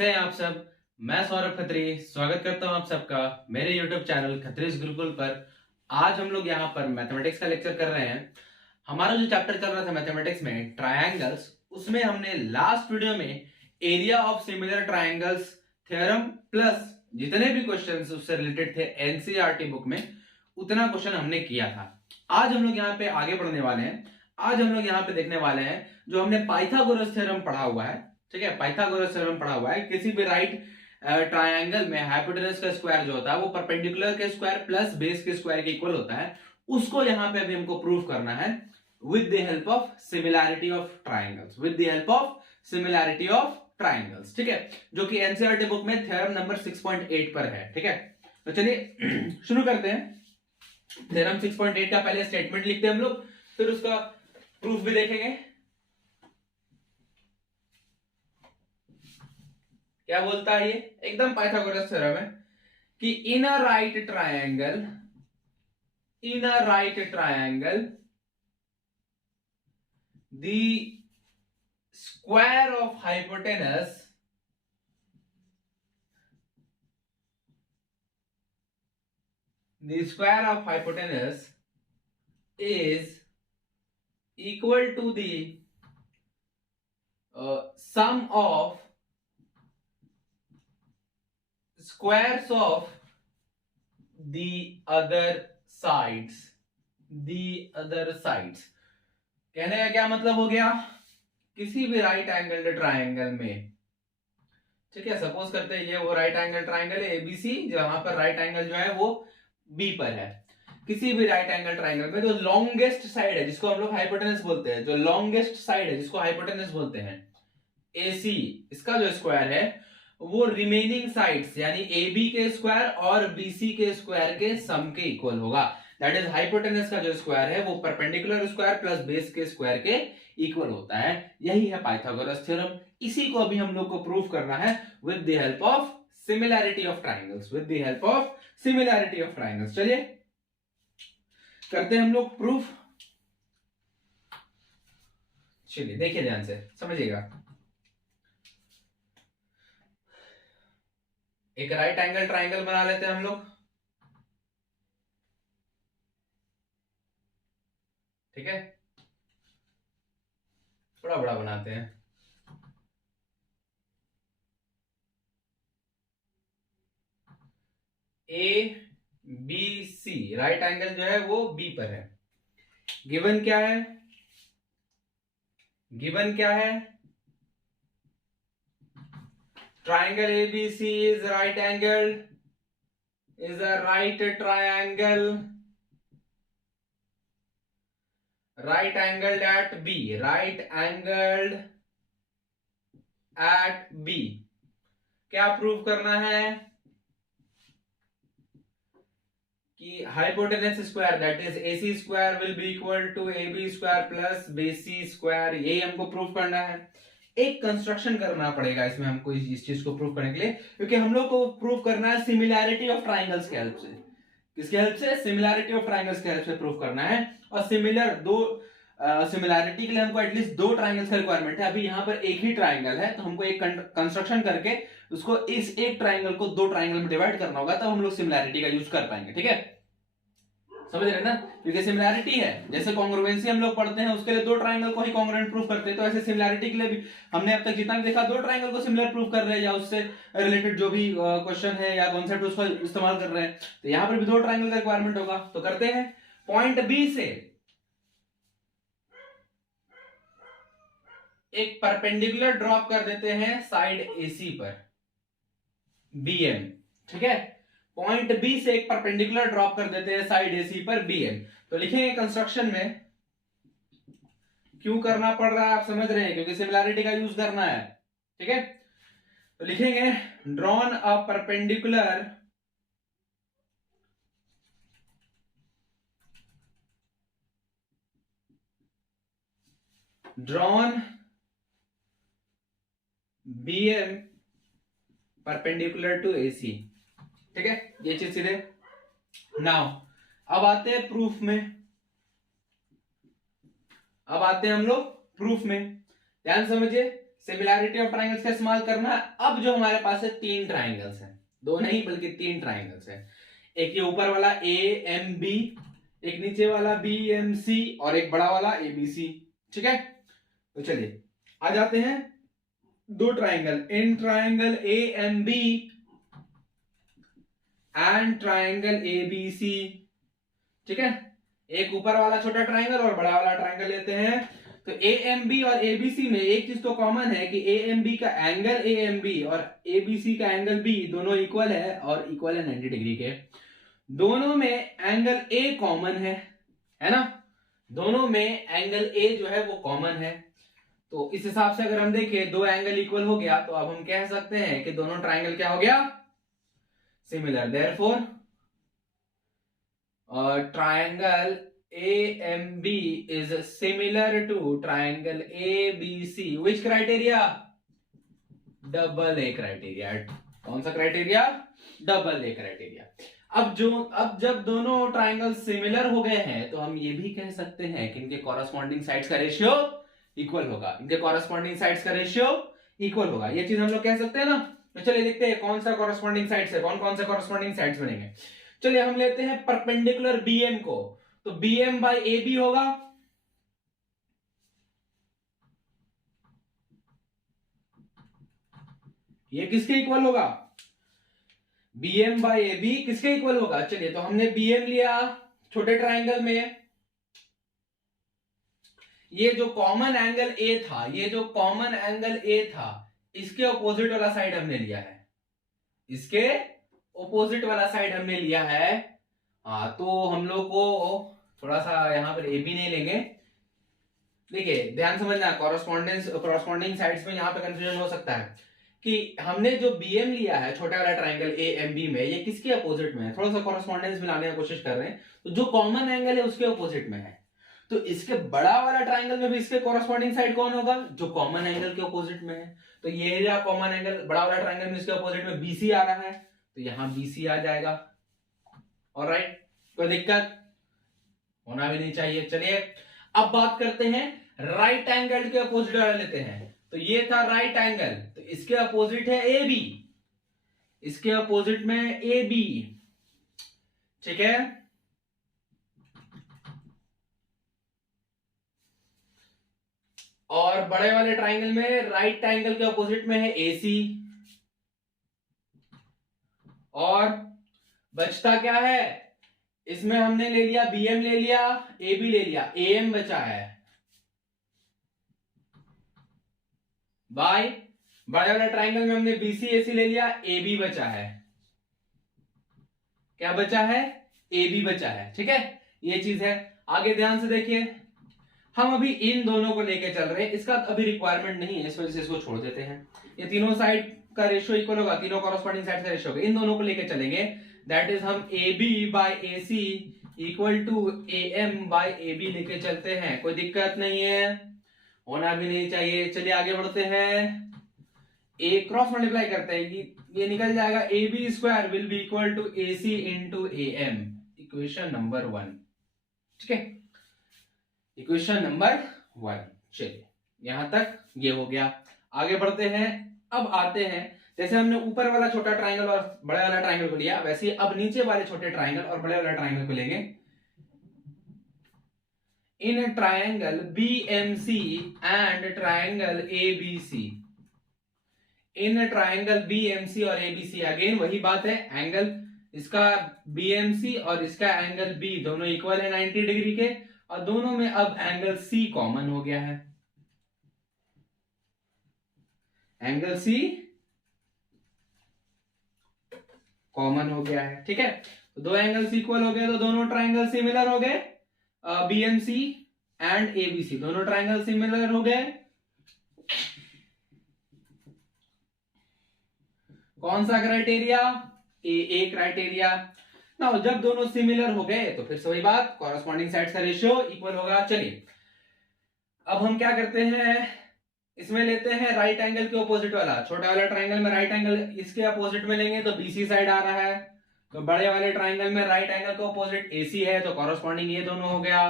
कैसे हैं आप सब। मैं सौरभ खत्री स्वागत करता हूं आप सबका मेरे YouTube चैनल खत्रीज गुरुकुल पर। आज हम लोग यहाँ पर मैथमेटिक्स का लेक्चर कर रहे हैं। हमारा जो चैप्टर चल रहा था मैथमेटिक्स में ट्रायंगल्स, उसमें हमने लास्ट वीडियो में area of similar triangles theorem plus जितने भी क्वेश्चंस उससे रिलेटेड थे एनसीईआरटी बुक में, उतना क्वेश्चन हमने किया था। आज हम लोग यहाँ पे आगे बढ़ने वाले हैं। आज हम लोग यहाँ पे देखने वाले हैं जो हमने पाइथागोरस थ्योरम पढ़ा हुआ है। ठीक है, पाइथागोरस थ्योरम पढ़ा हुआ है। किसी भी राइट ट्रायंगल में हाइपोटेनस का स्क्वायर जो होता है वो परपेंडिकुलर के स्क्वायर प्लस बेस के स्क्वायर के इक्वल होता है। उसको यहाँ पे अभी हमको प्रूव करना है with the help of similarity of triangles, with the help of similarity of triangles. ठीक है, जो कि एनसीईआरटी बुक में थ्योरम नंबर 6.8 पर है। ठीक है, तो चलिए शुरू करते हैं। थ्योरम 6.8 का पहले स्टेटमेंट लिखते हैं हम लोग, फिर उसका प्रूफ भी देखेंगे। क्या बोलता है ये, एकदम पाइथागोरस थ्योरम है कि in a right triangle the square of hypotenuse is equal to the sum of squares of the other sides। कहने का क्या मतलब हो गया, किसी भी राइट एंगल ट्रायंगल में, ठीक है, सपोज करते हैं ये वो राइट एंगल ट्रायंगल है एबीसी, जहां पर राइट एंगल जो है वो बी पर है। किसी भी राइट एंगल ट्रायंगल में जो लॉन्गेस्ट साइड है जिसको हम लोग हाइपोटेनस बोलते हैं, जो लॉन्गेस्ट साइड है जिसको हाइपोटेनस बोलते हैं, एसी, इसका जो स्क्वायर है वो रिमेनिंग साइड्स यानी AB के स्क्वायर और BC के स्क्वायर के सम के इक्वल होगा। दैट इज हाइपोटेनस का जो स्क्वायर है वो परपेंडिकुलर स्क्वायर प्लस बेस के स्क्वायर के इक्वल होता है। यही है पाइथागोरस थ्योरम। इसी को अभी हम लोग को प्रूव करना है with the help of similarity of triangles, with the help of similarity of triangles. चलिए करते हैं हम लोग प्रूफ। चलिए देखिए ध्यान से समझिएगा। एक राइट एंगल ट्रायंगल बना लेते हैं हम लोग। ठीक है, थोड़ा बड़ा बनाते हैं। A B C right angle जो है वो बी पर है। गिवन क्या है, triangle ABC is right angled, is a right triangle, right angled at B, right angled at B। क्या प्रूव करना है कि hypotenuse square that is AC square will be equal to AB square plus BC square. यही हमको prove करना है। एक construction करना पड़ेगा इसमें हमको इस चीज को प्रूव करने के लिए, क्योंकि हम लोग को प्रूव करना है सिमिलैरिटी ऑफ ट्रायंगल्स के हेल्प से। किसके हेल्प से? सिमिलैरिटी ऑफ ट्रायंगल्स के हेल्प से प्रूव करना है। और सिमिलैरिटी के लिए हमको एटलीस्ट दो ट्रायंगल्स का रिक्वायरमेंट है। अभी यहाँ पर एक ही ट्रायंगल है तो हमको एक कंस्ट्रक्शन करके उसको इस एक ट्रायंगल को दो ट्रायंगल में डिवाइड करना होगा, तब हम लोग सिमिलैरिटी का यूज कर पाएंगे। ठीक है, समझ रहे हैं ना, क्योंकि सिमिलैरिटी है। जैसे कॉन्ग्रुएंसी हम लोग पढ़ते हैं उसके लिए दो ट्रायंगल को ही कॉन्ग्रुएंट प्रूफ करते हैं, तो ऐसे सिमिलैरिटी के लिए भी हमने अब तक जितना भी देखा दो ट्रायंगल को सिमिलर प्रूफ कर रहे हैं या उससे रिलेटेड जो भी क्वेश्चन है या कॉन्सेप्ट उसको इस्तेमाल कर रहे हैं। तो यहाँ पर भी दो ट्रायंगल का रिक्वायरमेंट होगा। तो करते हैं, पॉइंट बी से एक परपेंडिकुलर ड्रॉप कर देते हैं साइड AC पर BM। ठीक है, पॉइंट बी से एक परपेंडिकुलर ड्रॉप कर देते हैं साइड AC पर BM। तो लिखेंगे कंस्ट्रक्शन में, क्यों करना पड़ रहा है आप समझ रहे हैं, क्योंकि सिमिलैरिटी का यूज करना है। ठीक है, तो लिखेंगे drawn a perpendicular BM perpendicular to AC। ठीक है, ये चीज सीधे। नाउ अब आते हैं प्रूफ में, हम लोग प्रूफ में। ध्यान समझिए, सिमिलैरिटी ऑफ ट्राइंगल्स का इस्तेमाल करना है। अब जो हमारे पास है 3 ट्राइंगल्स हैं, 2 नहीं बल्कि 3 ट्राइंगल्स हैं। एक ये ऊपर वाला ए एम बी, एक नीचे वाला बी एम सी और एक बड़ा वाला ए बी सी। ठीक है, तो चलिए आ जाते हैं 2 triangle, in triangle A M B and triangle A B C. ठीक है, एक ऊपर वाला छोटा ट्राइंगल और बड़ा वाला ट्राइंगल लेते हैं। तो ए एम बी और ए बी सी में एक चीज तो कॉमन है कि ए एम बी का एंगल ए एम बी और ए बी सी का एंगल बी दोनों इक्वल है और इक्वल है 90 डिग्री के। दोनों में एंगल ए कॉमन है ना, दोनों में एंगल ए जो है वो कॉमन है। तो इस हिसाब से अगर हम देखें 2 एंगल इक्वल हो गया तो अब हम कह सकते हैं कि दोनों ट्राइंगल क्या हो गया, similar. Therefore triangle AMB is similar to triangle ABC. Which criteria? Double A criteria. कौन सा क्राइटेरिया? Double A criteria. अब जब दोनों ट्राइंगल सिमिलर हो गए हैं तो हम ये भी कह सकते हैं कि इनके कॉरस्पॉन्डिंग साइड्स का रेशियो इक्वल होगा। इनके कॉरस्पॉन्डिंग साइड्स का रेशियो इक्वल होगा, ये चीज हम लोग कह सकते हैं ना। तो चलिए देखते हैं कौन सा कॉरस्पॉन्डिंग साइड्स है, कौन कौन से कॉरस्पॉन्डिंग साइड्स बनेंगे। चलिए हम लेते हैं परपेंडिकुलर BM को, तो BM बाई AB होगा, ये किसके इक्वल होगा? BM बाई AB किसके इक्वल होगा? चलिए तो हमने BM लिया छोटे ट्राइंगल में, ये जो कॉमन एंगल A था, ये जो कॉमन एंगल A था इसके ऑपोजिट वाला साइड हमने लिया है, इसके ऑपोजिट वाला साइड हमने लिया है। हाँ, तो हम लोग को थोड़ा सा यहां पर AB नहीं लेंगे। देखिए ध्यान समझना, कॉरस्पॉन्डिंग साइड्स में यहां पे कंफ्यूजन हो सकता है कि हमने जो BM लिया है छोटा वाला ट्राइंगल AMB में, ये किसके अपोजिट में है? थोड़ा सा कॉरस्पॉन्डेंस मिलाने की कोशिश कर रहे हैं, तो जो कॉमन एंगल है उसके अपोजिट में है। तो इसके बड़ा वाला ट्राइंगल में भी इसके कॉरस्पॉन्डिंग साइड कौन होगा? जो कॉमन एंगल के अपोजिट में है। तो ये जो कॉमन एंगल बड़ा वाला ट्राइंगल में इसके अपोजिट में BC आ रहा है, तो यहां BC आ जाएगा। ऑलराइट, कोई दिक्कत होना भी नहीं चाहिए। चलिए अब बात करते हैं राइट एंगल के अपोजिट वाला लेते हैं। तो ये था राइट एंगल, तो इसके अपोजिट है AB, इसके अपोजिट में AB। ठीक है, और बड़े वाले ट्राइंगल में राइट एंगल के अपोजिट में है AC, और बचता क्या है? इसमें हमने ले लिया BM ले लिया, AB ले लिया, AM बचा है बाय बड़े वाले ट्राइंगल में हमने BC AC ले लिया, AB बचा है। क्या बचा है? AB बचा है। ठीक है, ये चीज है। आगे ध्यान से देखिए, हम अभी इन दोनों को लेके चल रहे हैं, इसका अभी रिक्वायरमेंट नहीं है, इस वजह से इसको छोड़ देते हैं। ये तीनों साइड का रेशियो इक्वल होगा, तीनों कॉरस्पॉन्डिंग साइड का रेशियो होगा, इन दोनों को लेके चलेंगे। दैट इज हम AB by AC equal to AM by AB लेके चलते हैं, कोई दिक्कत नहीं है, होना भी नहीं चाहिए। चलिए आगे बढ़ते हैं, A क्रॉस मल्टीप्लाई करते हैं कि ये निकल जाएगा AB square will be equal to AC into AM, equation number 1। ठीक है, इक्वेशन नंबर 1। चलिए यहां तक ये हो गया, आगे बढ़ते हैं। अब आते हैं, जैसे हमने ऊपर वाला छोटा ट्राइंगल और बड़े वाला ट्राइंगल को लिया, वैसे ही अब नीचे वाले छोटे ट्राइंगल और बड़े वाला ट्राइंगल को लेंगे। In triangle BMC and triangle ABC, in triangle BMC और ABC, अगेन वही बात है, एंगल इसका BMC और इसका एंगल B दोनों इक्वल है 90 डिग्री के, और दोनों में अब एंगल C कॉमन हो गया है, एंगल C कॉमन हो गया है। ठीक है, तो दो एंगल्स इक्वल हो गए, तो दोनों ट्राइंगल सिमिलर हो गए, BMC एंड ABC दोनों ट्राइंगल सिमिलर हो गए। कौन सा क्राइटेरिया? ए क्राइटेरिया। ना जब दोनों सिमिलर हो गए तो फिर से वही बात, कॉरस्पॉन्डिंग साइड्स का रेशियो इक्वल होगा। चलिए अब हम क्या करते हैं, इसमें लेते हैं राइट एंगल के ऑपोजिट वाला, छोटा वाला ट्राइंगल में राइट एंगल इसके ऑपोजिट में लेंगे तो BC साइड आ रहा है, तो बड़े वाले ट्राइंगल में राइट एंगल के ऑपोजिट AC है, तो कॉरस्पॉन्डिंग ये दोनों हो गया।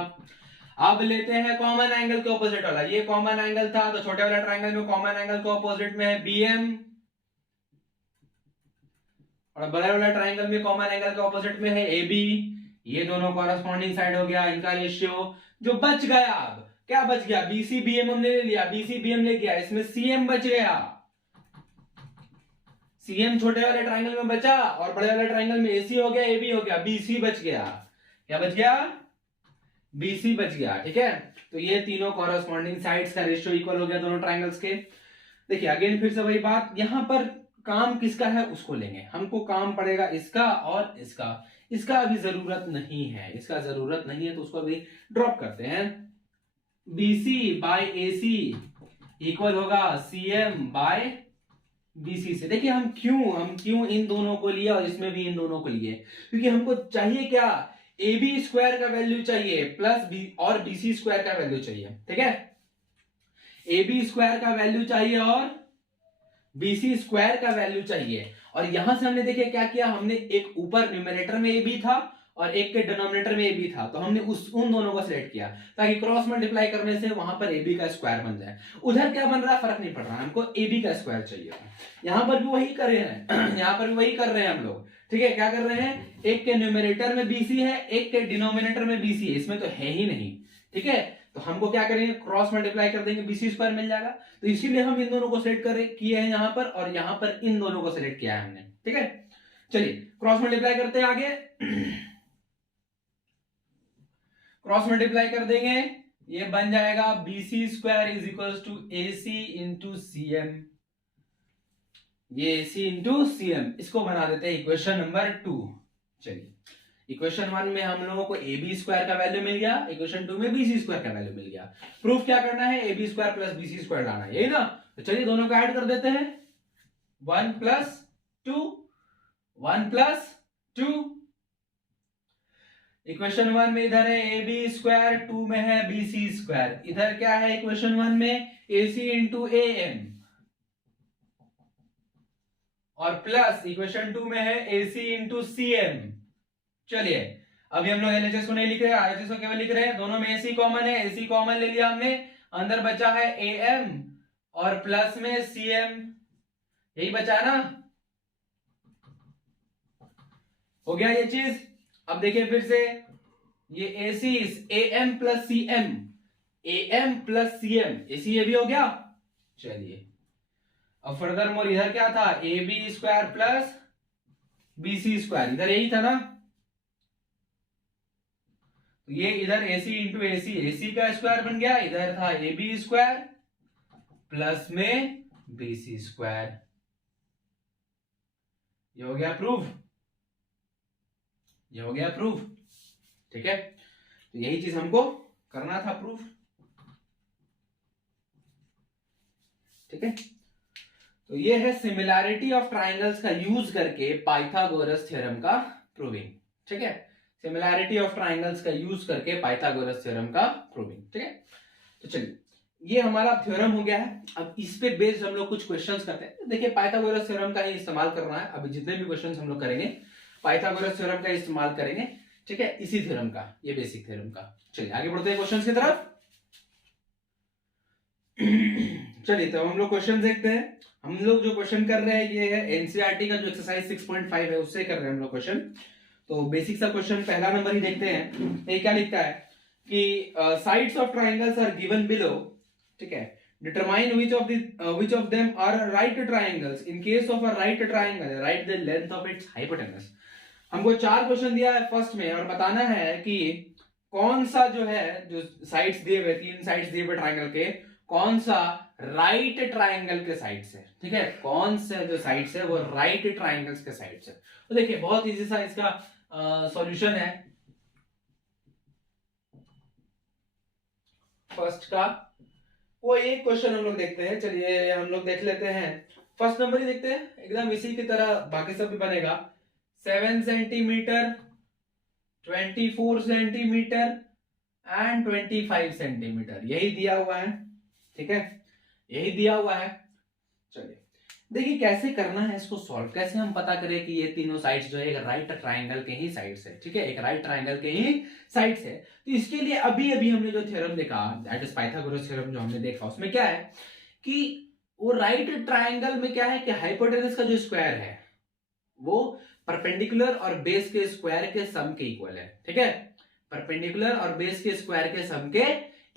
अब लेते हैं कॉमन एंगल के ऑपोजिट वाला, ये कॉमन एंगल था तो छोटे वाला ट्राइंगल में कॉमन एंगल के ऑपोजिट में है BM, और बड़े वाला ट्राइंगल में कॉमन एंगल के ऑपोजिट में है AB। ये दोनों कॉरस्पॉन्डिंग साइड हो गया, इनका रेशियो जो बच गया, अब क्या बच गया, BC BM हमने ले लिया, BC BM ले गया, इसमें CM बच गया। CM छोटे वाले ट्राइंगल में बचा और बड़े वाले ट्राइंगल में AC हो गया, AB हो गया, BC बच गया। क्या बच गया, BC बच गया। ठीक है, तो ये तीनों कॉरस्पॉन्डिंग साइड्स का रेशियो इक्वल हो गया दोनों ट्राइंगल्स के। देखिए अगेन फिर से वही बात, यहां पर काम किसका है उसको लेंगे, हमको काम पड़ेगा इसका और इसका, इसका अभी जरूरत नहीं है, इसका जरूरत नहीं है तो उसको अभी ड्रॉप करते हैं। BC बाय AC इक्वल होगा CM बाय BC से। देखिए हम क्यों इन दोनों को लिए और इसमें भी इन दोनों को लिए, क्योंकि हमको चाहिए क्या, AB स्क्वायर का वैल्यू चाहिए प्लस B और BC स्क्वायर का वैल्यू चाहिए। ठीक है, AB स्क्वायर का वैल्यू चाहिए और BC स्क्वायर का वैल्यू चाहिए। और यहां से हमने देखिए क्या किया, हमने एक ऊपर न्यूमरेटर में AB था और एक के डिनोमिनेटर में AB था, तो हमने उन दोनों को सिलेक्ट किया ताकि क्रॉस मल्टीप्लाई करने से वहां पर AB का स्क्वायर बन जाए। उधर क्या बन रहा है फर्क नहीं पड़ रहा, हमको AB का स्क्वायर चाहिए। यहां पर भी वही कर रहे हैं यहां पर भी वही कर रहे हैं हम लोग। ठीक है, क्या कर रहे हैं, एक के न्यूमरेटर में BC है, एक के डिनोमिनेटर में BC है, इसमें तो है ही नहीं। ठीक है, तो हमको क्या करेंगे, क्रॉस मल्टीप्लाई कर देंगे, BC स्क्वायर मिल जाएगा। तो इसीलिए हम इन दोनों को सिलेक्ट किए हैं यहां पर, और यहां पर इन दोनों को सिलेक्ट किया है हमने। ठीक है, चलिए क्रॉस मल्टीप्लाई करते हैं आगे। क्रॉस मल्टीप्लाई कर देंगे, ये बन जाएगा BC square is equal to AC into CM, ये AC इंटू CM, इसको बना देते हैं इक्वेशन नंबर 2। चलिए इक्वेशन 1 में हम लोगों को AB स्क्वायर का वैल्यू मिल गया, इक्वेशन 2 में BC स्क्वायर का वैल्यू मिल गया। प्रूफ क्या करना है, AB square plus BC square लाना है, यही ना। तो चलिए दोनों को ऐड कर देते हैं, 1 प्लस 2, 1 प्लस 2। इक्वेशन 1 में इधर है AB स्क्वायर, 2 में है BC स्क्वायर, इधर क्या है इक्वेशन 1 में AC इंटू AM, और प्लस इक्वेशन 2 में है AC इंटू CM। चलिए अभी हम लोग LHS को नहीं लिख रहे, RHS को केवल लिख रहे हैं। दोनों में AC कॉमन है, AC कॉमन ले लिया हमने, अंदर बचा है AM और प्लस में CM, यही बचा ना, हो गया ये चीज। अब देखिए फिर से, ये AC AM plus CM, AM plus CM, AC ये भी हो गया। चलिए अब फर्दर मोर इधर क्या था, AB square plus BC square, इधर यही था ना, तो ये इधर AC इंटू AC, AC का स्क्वायर बन गया, इधर था AB स्क्वायर प्लस में BC स्क्वायर, ये हो गया प्रूफ, ये हो गया प्रूफ। ठीक है, तो यही चीज हमको करना था, प्रूफ। ठीक है, तो ये है सिमिलैरिटी ऑफ ट्राइंगल्स का यूज करके पाइथागोरस थ्योरम का प्रूविंग। ठीक है, सिमिलैरिटी ऑफ ट्राइंगल्स का यूज करके पाइथागोरस थ्योरम का प्रूविंग। ठीक है, तो चलिए ये हमारा थ्योरम हो गया है। अब इस पे बेस्ड हम लोग कुछ क्वेश्चंस करते हैं। देखिए पाइथागोरस थ्योरम का ही इस्तेमाल करना है, अभी जितने भी क्वेश्चंस हम लोग करेंगे पाइथागोरस थ्योरम का इस्तेमाल करेंगे। ठीक है, इसी थ्योरम का, ये बेसिक थ्योरम का। चलिए आगे बढ़ते हैं क्वेश्चंस की तरफ। चलिए तो हम लोग क्वेश्चन देखते हैं। हम लोग जो क्वेश्चन कर रहे हैं ये है एनसीईआरटी का जो एक्सरसाइज 6.5 है उससे कर रहे हैं हम लोग क्वेश्चन। तो बेसिक सा क्वेश्चन पहला नंबर ही देखते हैं। ये क्या लिखता है कि sides of triangles are given below. ठीक है, determine which of them are right triangles. In case of a right triangle, write the length of its hypotenuse. हमको 4 क्वेश्चन दिया है फर्स्ट में, और बताना है कि कौन सा जो है, जो साइड्स दिए हुए 3 साइड्स दिए हुए ट्राइंगल के, कौन सा राइट ट्राइंगल के साइड्स है। ठीक है, कौन से जो साइड्स है वो राइट ट्राइंगल्स के साइड्स है। तो देखिए बहुत इजी सा इसका सॉल्यूशन है। फर्स्ट का वो एक क्वेश्चन हम लोग देखते हैं। चलिए हम लोग देख लेते हैं, फर्स्ट नंबर ही देखते हैं, एकदम इसी की तरह बाकी सब भी बनेगा। 7 सेंटीमीटर, 24 सेंटीमीटर एंड 25 सेंटीमीटर, यही दिया हुआ है। ठीक है, यही दिया हुआ है। चलिए देखिए कैसे करना है इसको सॉल्व, कैसे हम पता करें कि ये तीनों साइड्स जो है एक राइट ट्रायंगल के ही साइड्स है, ठीक है, एक राइट ट्रायंगल के ही साइड्स है। तो इसके लिए अभी अभी हमने जो थ्योरम देखा, दैट इज पाइथागोरस थ्योरम, जो हमने देखा उसमें क्या है कि वो राइट ट्रायंगल में क्या है कि हाइपोटेनस का जो स्क्वायर है वो परपेंडिकुलर और बेस के स्क्वायर के सम के इक्वल है, ठीक है, परपेंडिकुलर और बेस के स्क्वायर के सम के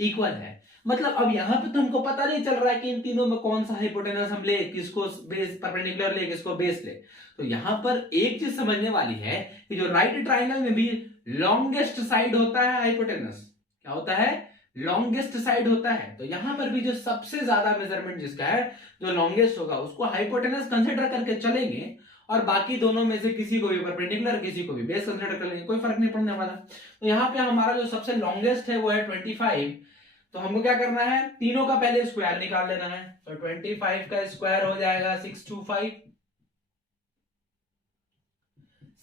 इक्वल है। मतलब अब यहां पे तो हमको पता नहीं चल रहा है कि इन तीनों में कौन सा हाइपोटेनस हम ले, किसको बेस परपेंडिकुलर ले, किसको बेस ले। तो यहां पर एक चीज समझने वाली है कि जो राइट ट्रायंगल में भी लॉन्गेस्ट साइड होता है हाइपोटेनस, क्या होता है, लॉन्गेस्ट साइड होता है। तो यहां पर भी जो सबसे ज्यादा मेजरमेंट जिसका है, जो लॉन्गेस्ट होगा उसको हाइपोटेनस कंसिडर करके चलेंगे, और बाकी दोनों में से किसी को भी परपेंडिकुलर किसी को भी बेस कंसिडर कर लेंगे, कोई फर्क नहीं पड़ने वाला। तो यहाँ पे हमारा जो सबसे लॉन्गेस्ट है वो है 25। तो हमको क्या करना है, तीनों का पहले स्क्वायर निकाल लेना है। तो 25 का स्क्वायर हो जाएगा 625,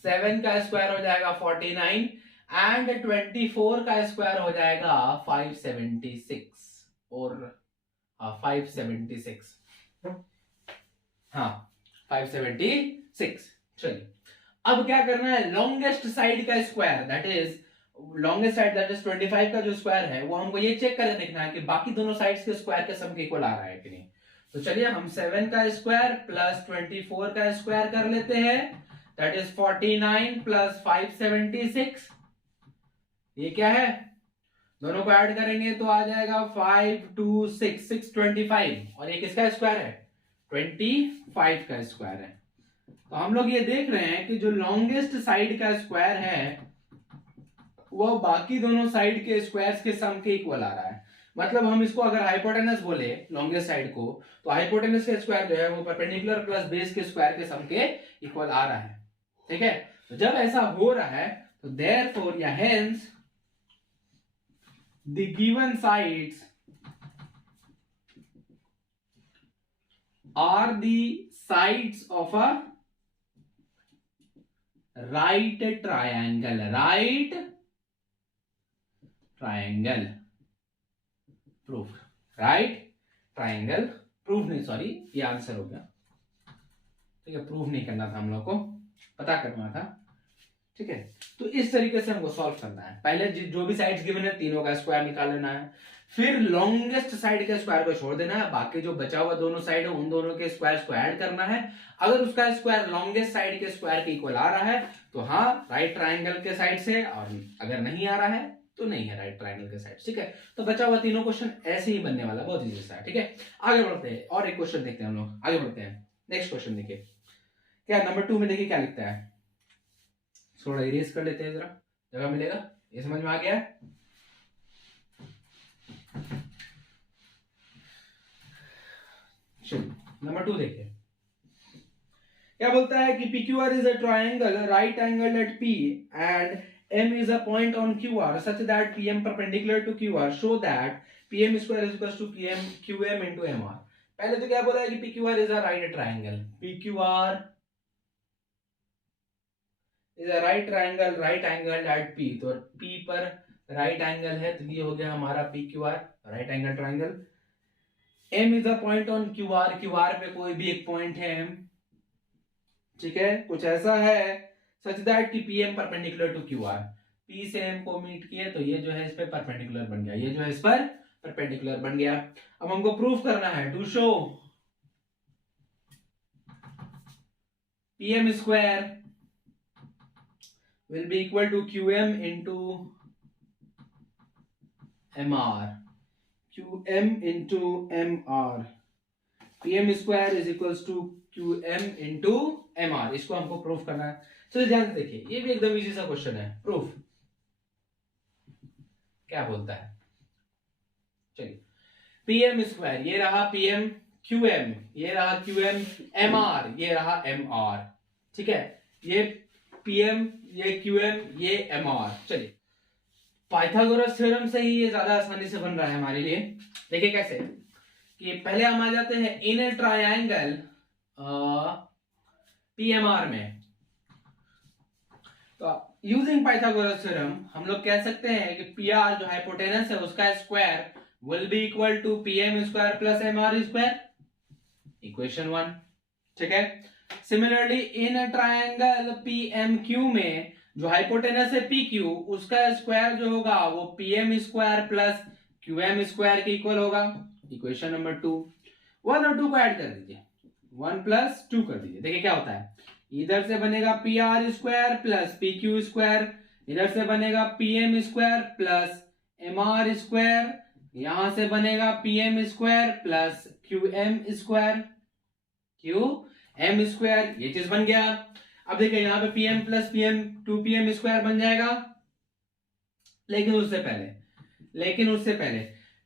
7 का स्क्वायर हो जाएगा 49 एंड 24 का स्क्वायर हो जाएगा 576 और 576, हाँ 576। चलिए अब क्या करना है, लॉन्गेस्ट साइड का square that is longest side that is 25 का जो स्क्वायर है वो हमको ये चेक करके देखना है कि बाकी दोनों साइड्स के स्क्वायर के सम के इक्वल आ रहा है कि नहीं। तो चलिए हम 7 का स्क्वायर प्लस 24 का स्क्वायर कर लेते हैं, दैट इज 49 प्लस 576। ये क्या है, दोनों को ऐड करेंगे तो आ जाएगा 5 2 6 625, और ये किसका स्क्वायर है, 25 का स्क्वायर है। तो हम लोग ये देख रहे हैं कि जो लॉन्गेस्ट साइड का स्क्वायर है वो बाकी दोनों साइड के स्क्वायर्स के सम के इक्वल आ रहा है। मतलब हम इसको अगर हाइपोटेनस बोले लॉन्गेस्ट साइड को, तो हाइपोटेनस का स्क्वायर जो है वो परपेंडिकुलर प्लस बेस के स्क्वायर के सम के इक्वल आ रहा है, ठीक है। तो जब ऐसा हो रहा है तो देयरफॉर या hence the given sides are the sides of a right triangle, right triangle proof, right triangle proof नहीं, सॉरी ये आंसर हो गया, ठीक है, प्रूफ नहीं करना था, हम लोग को पता करना था, ठीक है। तो इस तरीके से हमको सॉल्व करना है, पहले जो भी साइड्स गिवन है तीनों का स्क्वायर निकाल लेना है, फिर लॉन्गेस्ट साइड के स्क्वायर को छोड़ देना है, बाकी जो बचा हुआ दोनों साइड है उन दोनों के स्क्वायर्स को ऐड करना है। अगर उसका स्क्वायर लॉन्गेस्ट साइड के स्क्वायर के इक्वल आ रहा है तो हाँ राइट ट्रायंगल के साइड से, और अगर नहीं आ रहा है तो नहीं है राइट ट्रायंगल के साइड, ठीक है। तो बचा हुआ तीनों क्वेश्चन ऐसे ही बनने वाला, बहुत इजी सा है, ठीक है। आगे बढ़ते हैं और एक क्वेश्चन देखते हैं, हम लोग आगे बढ़ते हैं। नेक्स्ट क्वेश्चन देखिए क्या नंबर 2 में, देखिए क्या लिखता है, थोड़ा इरेज कर लेते हैं, जरा जगह मिलेगा, ये समझ में आ गया है। नंबर 2 देखिए क्या बोलता है कि PQR is a triangle, right angled at P and M is a point on QR such that PM perpendicular to QR, show that PM square is equals to PM QM into MR। पहले तो क्या बोला है कि PQR is a right triangle, PQR is a right triangle, right angled at P, तो P पर right angle है तो ये हो गया हमारा PQR, right angle triangle। M is a point on QR, QR पे कोई भी एक पॉइंट है M, ठीक है, कुछ ऐसा है सच दैट कि PM perpendicular to QR, P से M को मीट किए तो ये जो है इस पे परपेंडिकुलर बन गया, ये जो है इस पर परपेंडिकुलर बन गया। अब हमको प्रूफ करना है, to show PM square will be equal to QM into MR, QM into MR, PM square is equals to QM into MR, इसको हमको प्रूफ करना है। चलिए ध्यान से देखिए, ये भी एकदम इजी सा क्वेश्चन है, प्रूफ क्या बोलता है। चलिए PM स्क्वायर ये रहा PM, QM ये रहा QM, MR ये रहा MR, ठीक है, ये PM ये QM ये MR। चलिए पाइथागोरस थ्योरम से ही ये ज्यादा आसानी से बन रहा है हमारे लिए। देखिए कैसे कि पहले हम आ जाते हैं इन ए ट्रायंगल PMR में, तो यूजिंग पाइथागोरस थ्योरम हम लोग कह सकते हैं कि PR जो हाइपोटेनस है उसका square will be equal to PM square plus MR square, equation 1। ठीक है। सिमिलरली इन ट्रायंगल PMQ में जो हाइपोटेनस है PQ, उसका स्क्वायर जो होगा वो PM square plus QM square के इक्वल होगा। इक्वेशन नंबर 2, 1 और 2 को ऐड कर दीजिए, 1 प्लस 2 कर दीजिए। देखिए क्या होता है, इधर से बनेगा PR square plus PQ square, इधर से बनेगा PM square plus MR square, यहां से बनेगा PM square plus QM square, QM square, ये चीज बन गया। अब देखिए यहाँ पे PM plus PM 2PM square बन जाएगा, लेकिन उससे पहले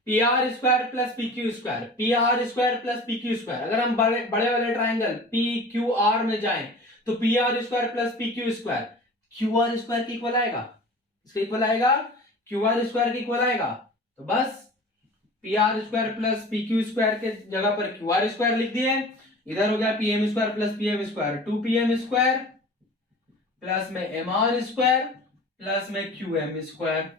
PR square plus PQ square, PR square plus PQ square, अगर हम बड़े वाले ट्राइंगल PQR में जाएं तो PR square plus PQ square QR square के इक्वल आएगा, इसके इक्वल आएगा, QR स्क्वायर के इक्वल आएगा। तो बस PR square plus PQ square के जगह पर QR स्क्वायर लिख दिए, इधर हो गया PM square plus PM square 2PM square plus में MR स्क्वायर प्लस में QM स्क्वायर।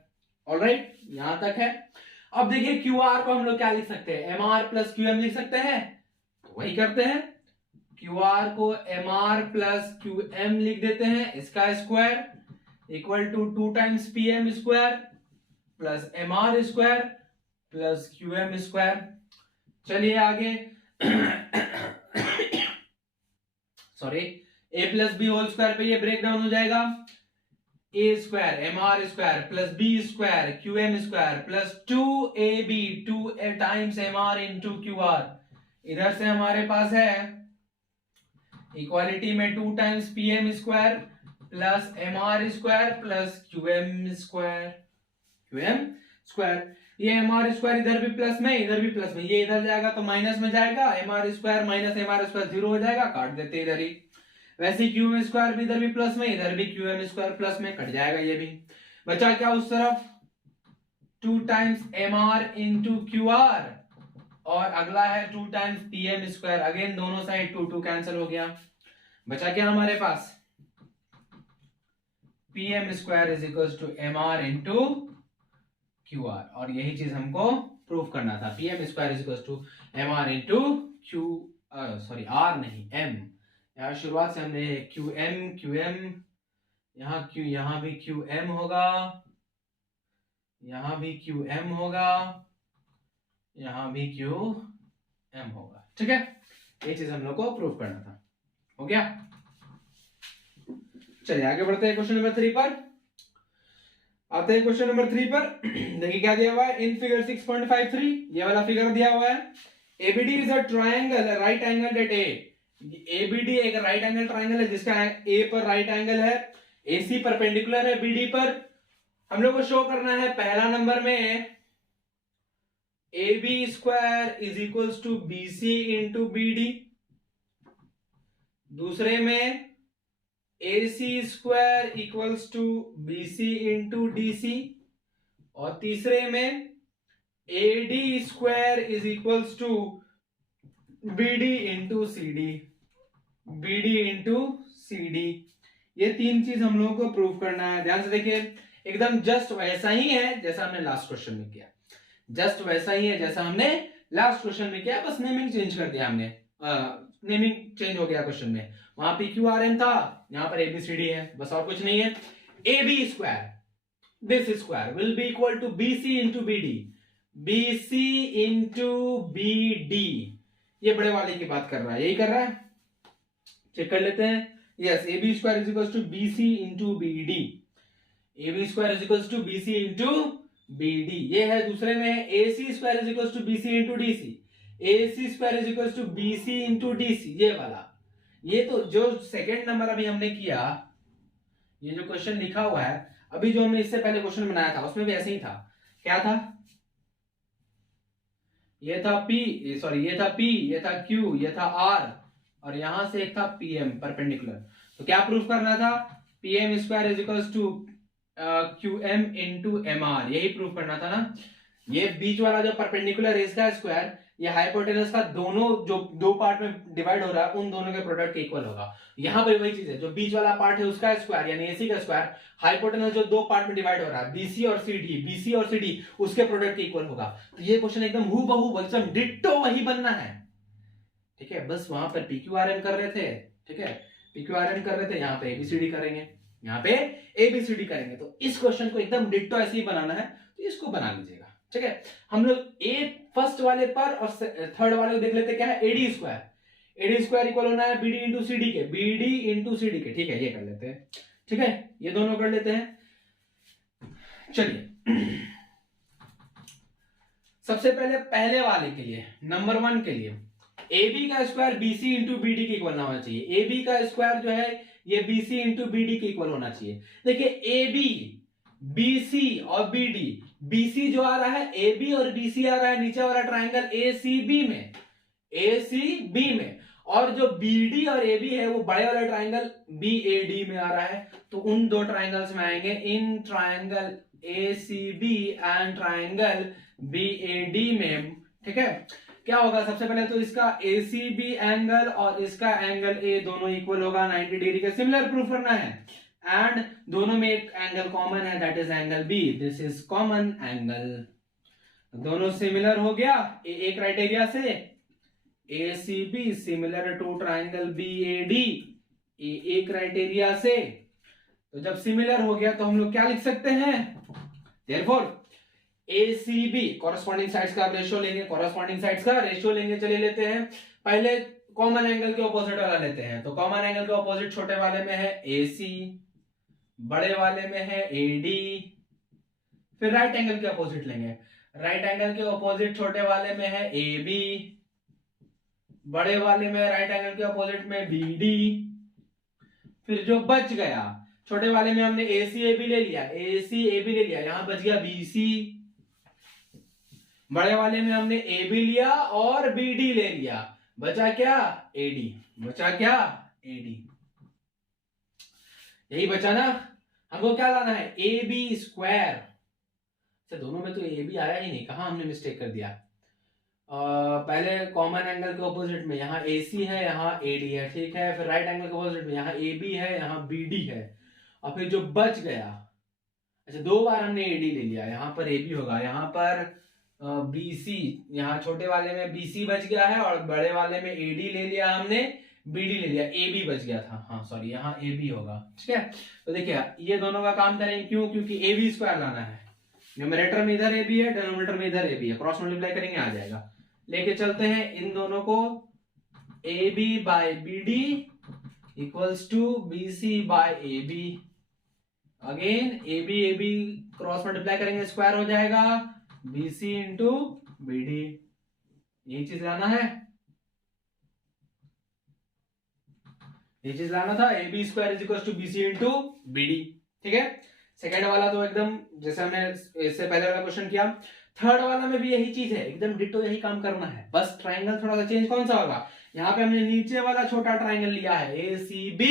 ऑलराइट, यहां तक है। अब देखिए QR को हम लोग क्या लिख सकते हैं, MR प्लस QM लिख सकते हैं, तो वही करते हैं। QR को MR प्लस QM लिख देते हैं, इसका square equal to 2 times PM square plus MR square plus QM square. चलिए आगे sorry, A plus B whole square पे ये ब्रेक डाउन हो जाएगा, A square MR square plus B square QM square plus 2AB 2 times MR into QR। इधर से हमारे पास है इक्वालिटी में 2 times PM square plus MR square plus QM square. ये MR स्क्वायर इधर भी प्लस में, इधर भी प्लस में, ये इधर जाएगा तो माइनस में जाएगा, MR square minus MR square 0 हो जाएगा, काट देते इधर ही। वैसे QM स्क्वायर भी इधर भी प्लस में, इधर भी QM स्क्वायर प्लस में, कट जाएगा ये भी। बचा क्या उस तरफ, 2 टाइम्स MR इंटू QR और अगला है 2 टाइम्स PM स्क्वायर। अगेन दोनों साइड 2 कैंसिल हो गया, बचा क्या हमारे पास, PM square is equal to MR into QR। और यही चीज हमको प्रूफ करना था, PM square is equal to MR into R नहीं M, यार शुरुआत से हमने QM यहाँ भी QM होगा, यहाँ भी QM होगा, यहाँ भी QM होगा। ठीक है, ये चीज हम लोग को प्रूफ करना था। हो गया, चलिए आगे बढ़ते हैं क्वेश्चन नंबर 3 पर। आते हैं क्वेश्चन नंबर 3 पर। देखिए क्या दिया हुआ है इन फिगर 6.53, ये वाला फिगर दिया हुआ है। ABD is a triangle right angle at A। ABD एक राइट एंगल ट्रायंगल है जिसका A पर राइट एंगल है, AC परपेंडिकुलर है BD पर। हम लोग को शो करना है पहला नंबर में AB square is equals to BC into BD, दूसरे में AC square equals to BC into DC, और तीसरे में AD square is equals to BD into CD। ये तीन चीज हम लोगों को प्रूव करना है। ध्यान से देखिए, एकदम जस्ट वैसा ही है जैसा हमने लास्ट क्वेश्चन में किया, जस्ट वैसा ही है जैसा हमने लास्ट क्वेश्चन में किया, बस नेमिंग चेंज कर दिया हमने, नेमिंग चेंज हो गया क्वेश्चन में। वहां PQRN था, यहाँ पर ABCD है, बस और कुछ नहीं है। AB square this square will be equal to BC into BD, BC into BD। ये बड़े वाले की बात कर रहा है, यही कर रहा है, चेक कर लेते हैं। Yes, AB square is equal to BC into BD, AB square is equal to BC into BD। ये है, दूसरे में है AC square is equal to BC into DC, AC square is equal to BC into DC, ये वाला। ये तो जो सेकेंड नंबर अभी हमने किया, ये जो क्वेश्चन लिखा हुआ है अभी, जो हमने इससे पहले क्वेश्चन बनाया था उसमें भी ऐसे ही था। क्या था, ये था P, ये था P, ये था Q, ये था R, और यहां से एक था PM परपेंडिकुलर। तो क्या प्रूफ करना था, PM square is equal to QM into MR, यही प्रूफ करना था ना। ये बीच वाला जो परपेंडिकुलर है इसका स्क्वायर, ये हाइपोटेनस का दोनों जो दो पार्ट में डिवाइड हो रहा है उन दोनों के प्रोडक्ट के इक्वल होगा। यहाँ पर वही चीज है, जो बीच वाला पार्ट है उसका स्क्वायर यानी AC का स्क्वायर, हाइपोटेनस जो दो पार्ट में डिवाइड हो रहा है BC और CD उसके प्रोडक्ट के इक्वल होगा। तो ये क्वेश्चन एकदम हूबहू एकदम डिट्टो वही बनना है, ठीक है, बस वहां पर PQRM कर रहे थे। ठीक है, PQRM कर रहे थे, यहाँ पे ABCD करेंगे, यहाँ पे ABCD करेंगे। तो इस क्वेश्चन को एकदम डिट्टो ऐसे ही बनाना है, तो इसको बना लीजिएगा। ठीक है, हम लोग ए फर्स्ट वाले पर और थर्ड वाले को देख लेते क्या है, AD स्क्वायर इक्वल होना है BD इंटू CD के, BD इंटू CD के। ठीक है, ये कर लेते हैं। ठीक है, ये दोनों कर लेते हैं। चलिए सबसे पहले वाले के लिए, नंबर 1 के लिए, AB का स्क्वायर BC इंटू BD के इक्वल ना होना चाहिए। AB का स्क्वायर जो है ये BC इंटू BD के इक्वल होना चाहिए। देखिए AB, BC और BD, BC जो आ रहा है, AB और BC आ रहा है नीचे वाला ट्राइंगल ACB में, और जो BD और AB है वो बड़े वाला ट्राइंगल BAD में आ रहा है। तो उन दो ट्राइंगल्स में आएंगे, इन triangle ACB and triangle BAD में। ठीक है, क्या होगा, सबसे पहले तो इसका ACB एंगल और इसका एंगल A दोनों इक्वल होगा 90 डिग्री का। सिमिलर प्रूफ करना है, एंड दोनों में एक एंगल कॉमन है, that is angle B। This is common angle, दोनों सिमिलर हो गया A क्राइटेरिया से। ACB similar to triangle BAD A criteria से। तो जब सिमिलर हो गया तो हम लोग क्या लिख सकते हैं, देयरफॉर ACB कॉरेस्पॉन्डिंग साइड्स का रेशियो लेंगे, चलिए लेते हैं। पहले कॉमन एंगल के ऑपोजिट वाला लेते हैं। तो कॉमन एंगल के ऑपोजिट छोटे वाले में है AC, बड़े वाले में है AD। फिर राइट एंगल के ऑपोजिट लेंगे, राइट एंगल के ऑपोजिट छोटे वाले में है AB, बड़े वाले में राइट एंगल के ऑपोजिट में BD। फिर जो बच गया, छोटे वाले में हमने ACAB ले लिया, यहां बच गया BC। बड़े वाले में हमने AB लिया और BD ले लिया, बचा क्या, AD। यही बचा ना। हमको क्या लाना है, AB स्क्वायर। दोनों में तो AB आया ही नहीं, कहां हमने मिस्टेक कर दिया। पहले कॉमन एंगल के ऑपोजिट में यहाँ AC है, यहाँ AD है। ठीक है, फिर राइट एंगल के ऑपोजिट में यहाँ AB है, यहाँ BD है। और फिर जो बच गया, अच्छा 2 बार हमने AD ले लिया, यहाँ पर AB होगा, यहाँ पर BC, यहाँ छोटे वाले में BC बच गया है और बड़े वाले में AD ले लिया हमने, BD ले लिया, AB बच गया था। हाँ सॉरी, यहाँ AB होगा। ठीक है, तो देखिए ये दोनों का काम करेंगे, क्यों, क्योंकि AB स्क्वायर लाना है। न्यूमरेटर में इधर AB है, डिनोमिनेटर में इधर AB है, क्रॉस मल्टीप्लाई करेंगे आ जाएगा। लेके चलते हैं इन दोनों को, AB by BD equals to BC by AB। Again AB cross multiply करेंगे स्क्वायर हो जाएगा, BC इंटू BD। ये चीज लाना है, ये चीज लाना था, AB square is equal to BC into BD। ठीक है, सेकेंड वाला तो एकदम जैसे हमने इससे पहले वाला क्वेश्चन किया। थर्ड वाला में भी यही चीज है, एकदम डिटो यही काम करना है, बस ट्राइंगल थोड़ा सा चेंज कौन सा होगा। यहाँ पे हमने नीचे वाला छोटा ट्राइंगल लिया है ACB,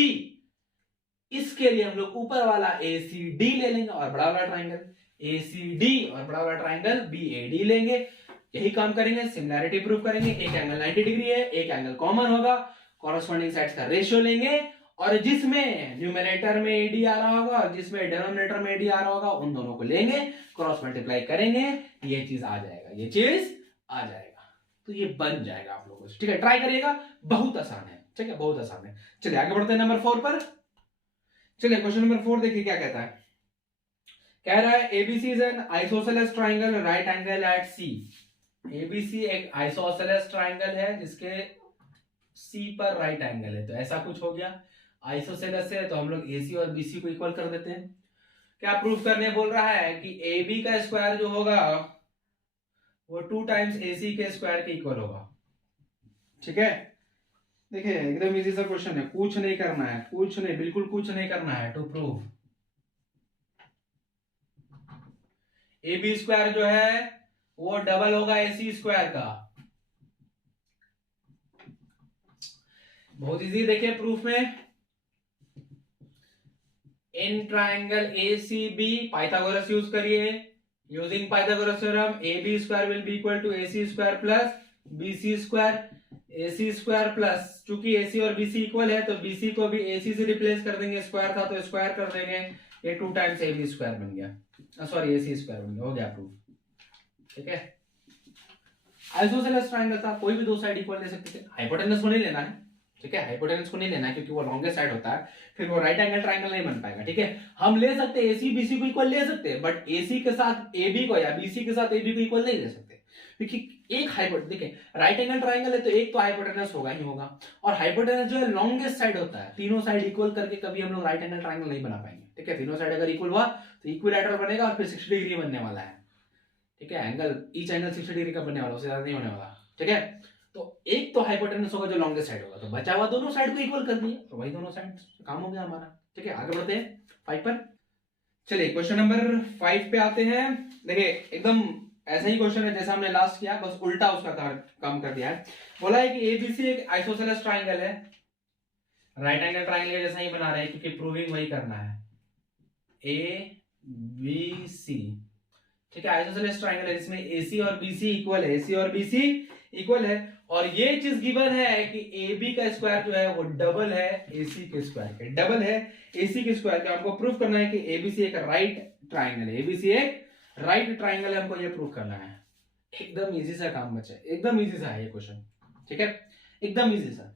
इसके लिए हम लोग ऊपर वाला ACD ले लेंगे और बड़ा वाला ट्राइंगल ACD और बड़ा वाला ट्राइंगल BAD लेंगे। यही काम करेंगे, सिमिलैरिटी प्रूफ करेंगे। एक एंगल 90 डिग्री है, एक एंगल कॉमन होगा, कॉरेस्पॉन्डिंग साइड्स का रेशियो लेंगे, और जिसमें न्यूमरेटर में AD आ रहा होगा और जिसमें डिनोमिनेटर में AD आ रहा होगा, उन दोनों को लेंगे, क्रॉस मल्टीप्लाई करेंगे, ये चीज आ जाएगा, तो ये बन जाएगा आप लोगों से। ठीक है, ट्राई करिएगा, बहुत आसान है। ठीक है, बहुत आसान है। चलिए आगे बढ़ते हैं नंबर 4 पर। चलिए क्वेश्चन नंबर 4 देखिए क्या कहता है। कह रहा है ABC is an isosceles triangle right angle at C। ABC एक आइसोसेलेस ट्राइंगल है जिसके C पर राइट एंगल है। तो ऐसा कुछ हो गया, आइसोसेलेस है तो हम लोग AC और BC को इक्वल कर देते हैं। क्या प्रूफ करने बोल रहा है कि AB का स्क्वायर जो होगा वो 2 टाइम्स AC के स्क्वायर के इक्वल होगा। ठीक है, देखिए एकदम इजी सा क्वेश्चन है, कुछ नहीं करना है, बिल्कुल कुछ नहीं करना है टू प्रूव। AB स्क्वायर जो है वो डबल होगा AC स्क्वायर का। बहुत इजी, देखिए प्रूफ में, in triangle ACB Pythagoras use करिए, using Pythagoras theorem AB square will be equal to AC square plus BC square. AC square plus, चूंकि AC और BC इक्वल है तो BC को भी AC से रिप्लेस कर देंगे, स्क्वायर था तो स्क्वायर कर देंगे, ये 2 टाइम्स AB स्क्वायर बन गया, सॉरी AC स्क्वायर बन गया, हो गया प्रूफ। ठीक है, आइसोसेलेस ट्रायंगल था, कोई भी दो साइड इक्वल ले सकते थे, हाइपोटेनस को नहीं लेना है, ठीक है, हाइपोटेनस को नहीं लेना है क्योंकि वो लॉन्गेस्ट साइड होता है, फिर वो राइट एंगल ट्रायंगल नहीं बन पाएगा, ठीक है। हम ले सकते हैं एसी बीसी को इक्वल ले सकते हैं, बट एसी के साथ एबी को या बीसी के साथ एबी को इक्वल नहीं ले सकते, क्योंकि एक हाइपोटेनस, देखिए राइट एंगल ट्रायंगल है तो एक तो हाइपोटेनस होगा ही होगा, और हाइपोटेनस जो है लॉन्गेस्ट साइड होता है, तीनों साइड इक्वल करके कभी हम लोग राइट एंगल ट्रायंगल नहीं बना पाएंगे, ठीक है। तीनों साइड अगर इक्वल हुआ तो इक्विलैटरल बनेगा और फिर 60 डिग्री बनने वाला है, ठीक है, एंगल ईच एंगल 60 डिग्री का बनने वाला, उससे ज्यादा नहीं होने वाला, ठीक है। तो एक तो हाइपोटेनस होगा जो लॉन्गेस्ट साइड होगा, तो बचा हुआ दोनों साइड को इक्वल कर दिया, तो वही दोनों साइड काम हो गया हमारा, ठीक है। आगे बढ़ते हैं 5 पर। चलिए क्वेश्चन नंबर 5 पे आते हैं। देखिए एकदम ऐसा ही क्वेश्चन है जैसा हमने लास्ट किया, बस उल्टा उसका काम कर दिया है। बोला है कि एबीसी एक आइसोसेलेस ट्रायंगल है, राइट एंगल ट्रायंगल जैसा ही बना रहे हैं क्योंकि प्रूविंग वही करना है, ए बी सी, ठीक है, आइसोसेलेस ट्रायंगल है जिसमें एसी और बीसी इक्वल है, एसी और बीसी इक्वल है, और ये चीज गिवन है कि AB का स्क्वायर जो है वो डबल है AC के स्क्वायर के, डबल है AC के स्क्वायर के। हमको प्रूफ करना है कि ABC एक राइट ट्रायंगल है, ABC एक राइट ट्रायंगल है, हमको ये प्रूफ करना है। एकदम इजी सा काम बचा है, एकदम इजी सा है ये क्वेश्चन, ठीक है, एकदम इजी सा।